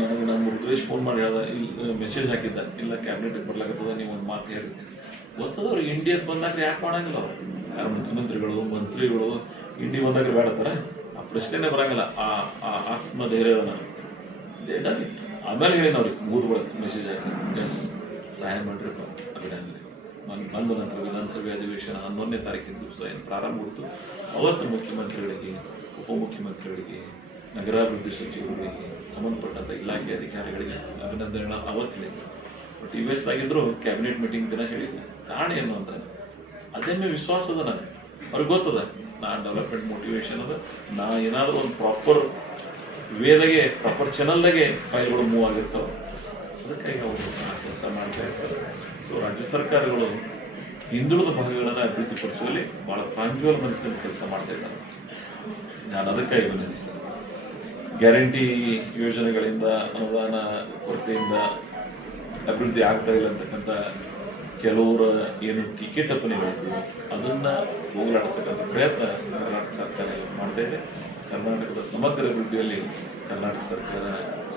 ನನಗೆ ನಮ್ಮ ರುದ್ರೇಶ್ ಫೋನ್ ಮಾಡಿ ಹೇಳ್ದ, ಇಲ್ಲಿ ಮೆಸೇಜ್ ಹಾಕಿದ್ದ, ಇಲ್ಲ ಕ್ಯಾಬಿನೆಟ್ಗೆ ಬರ್ಲಾಗತ್ತದ, ನೀವು ಒಂದು ಮಾತು ಹೇಳ್ತೀನಿ. ಗೊತ್ತದ ಅವ್ರಿಗೆ. ಇಂಡಿಯಾಕ್ಕೆ ಬಂದಾಗ ಯಾಕೆ ಮಾಡಂಗಿಲ್ಲ ಅವರು? ಯಾರು ಮುಖ್ಯಮಂತ್ರಿಗಳು, ಮಂತ್ರಿಗಳು ಇಂಡಿ ಬಂದಾಗ ಬೇಡತ್ತಾರೆ? ಆ ಪ್ರಶ್ನೆನೇ ಬರಂಗಿಲ್ಲ. ಆ ಆತ್ಮಧೈರ್ಯ ನನಗೆ ಡೇಟಾ ಇಟ್ಟು ಆಮೇಲೆ ಹೇಳಿನ ಅವ್ರಿಗೆ 3 ಬಳಕೆ ಮೆಸೇಜ್ ಹಾಕಿ, ಎಸ್ ಸಹಾಯ ಮಾಡಿರಪ್ಪ ಅಭಿನಂದನೆ. ಬಂದ ನಂತರ ವಿಧಾನಸಭೆ ಅಧಿವೇಶನ 11ನೇ ತಾರೀಕಿನ ದಿವಸ ಏನು ಪ್ರಾರಂಭ ಅವತ್ತು ಮುಖ್ಯಮಂತ್ರಿಗಳಿಗೆ, ಉಪಮುಖ್ಯಮಂತ್ರಿಗಳಿಗೆ, ನಗರಾಭಿವೃದ್ಧಿ ಸಚಿವರುಗಳಿಗೆ, ಸಂಬಂಧಪಟ್ಟಂಥ ಇಲಾಖೆ ಅಧಿಕಾರಿಗಳಿಗೆ ಅಭಿನಂದನೆಗಳ ಅವತ್ತಿನ. ಬಟ್ US ಆಗಿದ್ರು ಕ್ಯಾಬಿನೆಟ್ ಮೀಟಿಂಗ್ ದಿನ ಹೇಳಿಲ್ಲ. ಕಾರಣ ಏನು ಅಂದರೆ ಅದನ್ನೇ ವಿಶ್ವಾಸದ ನನಗೆ ಅವ್ರಿಗೆ ಗೊತ್ತದ. ನಾನ್ ಡೆವಲಪ್ಮೆಂಟ್ ಮೋಟಿವೇಶನ್ ಅದ. ನಾ ಏನಾದರೂ ಒಂದು ಪ್ರಾಪರ್ ವೇದಾಗೆ ಪ್ರಾಪರ್ ಚಾನಲ್ದಾಗೆ ಫೈಲ್ಗಳು ಮೂವ್ ಆಗಿರ್ತಾವೆ, ಅದಕ್ಕಾಗಿ ಅವರು ಕೆಲಸ ಮಾಡ್ತಾ ಇರ್ತಾರೆ. ಸೊ ರಾಜ್ಯ ಸರ್ಕಾರಗಳು ಹಿಂದುಳಿದ ಭಾಗಗಳನ್ನು ಅಭಿವೃದ್ಧಿಪಡಿಸುವಲ್ಲಿ ಭಾಳ ಪ್ರಾಂಜುವಲ್ ಮನಸ್ಸಿನಲ್ಲಿ ಕೆಲಸ ಮಾಡ್ತಾ ಇದ್ದಾರೆ. ನಾನು ಅದಕ್ಕಾಗಿ ಅಭಿನಂದಿಸ್ತೇನೆ. ಗ್ಯಾರಂಟಿ ಯೋಜನೆಗಳಿಂದ ಅನುದಾನ ಕೊರತೆಯಿಂದ ಅಭಿವೃದ್ಧಿ ಆಗ್ತಾ ಇಲ್ಲ ಅಂತಕ್ಕಂಥ ಕೆಲವರ ಏನು ಟೀಕೆಟಪ್ಪನೆಗಳಿದ್ದು ಅದನ್ನು ಹೋಗಲಾಡಿಸ್ತಕ್ಕಂಥ ಪ್ರಯತ್ನ ಕರ್ನಾಟಕ ಸರ್ಕಾರ ಮಾಡ್ತಾ ಇದೆ. ಕರ್ನಾಟಕದ ಸಮಗ್ರ ಅಭಿವೃದ್ಧಿಯಲ್ಲಿ ಕರ್ನಾಟಕ ಸರ್ಕಾರ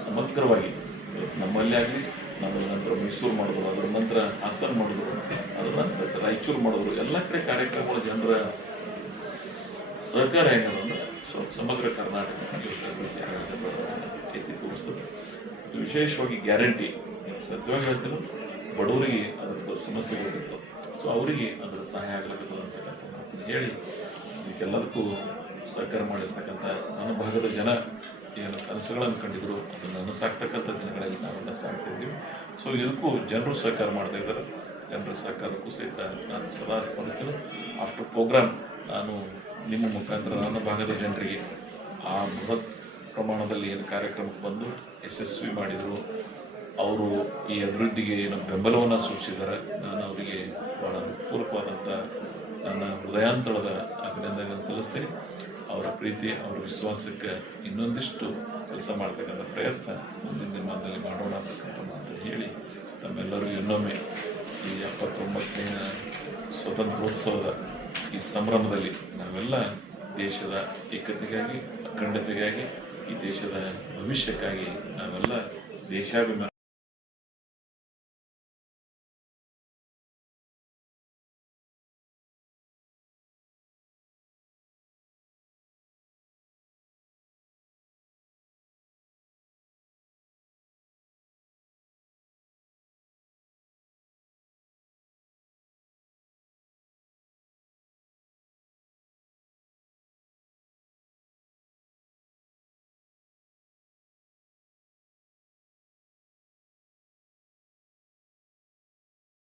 ಸಮಗ್ರವಾಗಿ ನಮ್ಮಲ್ಲಿ ಆಗಲಿ, ಅದರ ನಂತರ ಮೈಸೂರು ಮಾಡಿದ್ರು, ಅದರ ನಂತರ ಹಾಸನ ಮಾಡಿದ್ರು, ಅದರ ನಂತರ ರಾಯಚೂರು ಮಾಡಿದ್ರು, ಎಲ್ಲ ಕಡೆ ಕಾರ್ಯಕ್ರಮಗಳು ಜನರ ಸಹಕಾರ ಹೆಂಗಂದ್ರೆ ಸಮಗ್ರ ಕರ್ನಾಟಕ ಎತ್ತಿ ತೋರಿಸ್ತದೆ. ಮತ್ತು ವಿಶೇಷವಾಗಿ ಗ್ಯಾರಂಟಿ ಸತ್ಯವಾಗಿ ಹೇಳ್ತೀನಿ, ಬಡವರಿಗೆ ಅದರ ಸಮಸ್ಯೆ ಗೊತ್ತಿರ್ತದೆ. ಸೊ ಅವರಿಗೆ ಅದರ ಸಹಾಯ ಆಗಲಾಗುತ್ತದೆ ಅಂತಕ್ಕಂಥ ಮಾತನ್ನು ಹೇಳಿ ಇದಕ್ಕೆಲ್ಲದಕ್ಕೂ ಸಹಕಾರ ಮಾಡಿರ್ತಕ್ಕಂಥ ನನ್ನ ಭಾಗದ ಜನ ಏನು ಕನಸುಗಳನ್ನು ಕಂಡಿದ್ರು ಅದನ್ನು ನನಸಾಗ್ತಕ್ಕಂಥ ದಿನಗಳಲ್ಲಿ ನಾವೆಲ್ಲ ಸಾಗ್ತಾ ಇದ್ದೀವಿ. ಸೊ ಇದಕ್ಕೂ ಜನರು ಸಹಕಾರ ಮಾಡ್ತಾ ಇದ್ದಾರೆ. ಜನರ ಸಹಕಾರಕ್ಕೂ ಸಹಿತ ನಾನು ಸದಾ ಸ್ಮರಿಸ್ತೀನಿ. ಆಫ್ಟರ್ ಪ್ರೋಗ್ರಾಮ್ ನಾನು ನಿಮ್ಮ ಮುಖಾಂತರ ನನ್ನ ಭಾಗದ ಜನರಿಗೆ ಆ ಬೃಹತ್ ಪ್ರಮಾಣದಲ್ಲಿ ಏನು ಕಾರ್ಯಕ್ರಮಕ್ಕೆ ಬಂದು ಯಶಸ್ವಿ ಮಾಡಿದರು, ಅವರು ಈ ಅಭಿವೃದ್ಧಿಗೆ ಏನು ಬೆಂಬಲವನ್ನು ಸೂಚಿಸಿದ್ದಾರೆ, ನಾನು ಅವರಿಗೆ ಭಾಳ ಪೂರ್ವಕವಾದಂಥ ನನ್ನ ಹೃದಯಾಂತಳದ ಅಭಿನಂದನೆ ಸಲ್ಲಿಸ್ತೀನಿ. ಅವರ ಪ್ರೀತಿ, ಅವರ ವಿಶ್ವಾಸಕ್ಕೆ ಇನ್ನೊಂದಿಷ್ಟು ಕೆಲಸ ಮಾಡ್ತಕ್ಕಂಥ ಪ್ರಯತ್ನ ಮುಂದಿನ ದಿನಮಾನದಲ್ಲಿ ಮಾಡೋಣ ಅಂತಕ್ಕಂಥ ಮಾತು ಹೇಳಿ ತಮ್ಮೆಲ್ಲರಿಗೂ ಇನ್ನೊಮ್ಮೆ ಈ 79ನೇ ಸ್ವಾತಂತ್ರ್ಯೋತ್ಸವದ ಈ ಸಂಭ್ರಮದಲ್ಲಿ ನಾವೆಲ್ಲ ದೇಶದ ಏಕತೆಗಾಗಿ, ಅಖಂಡತೆಗಾಗಿ, ಈ ದೇಶದ ಭವಿಷ್ಯಕ್ಕಾಗಿ ನಾವೆಲ್ಲ ದೇಶಾಭಿಮಾನ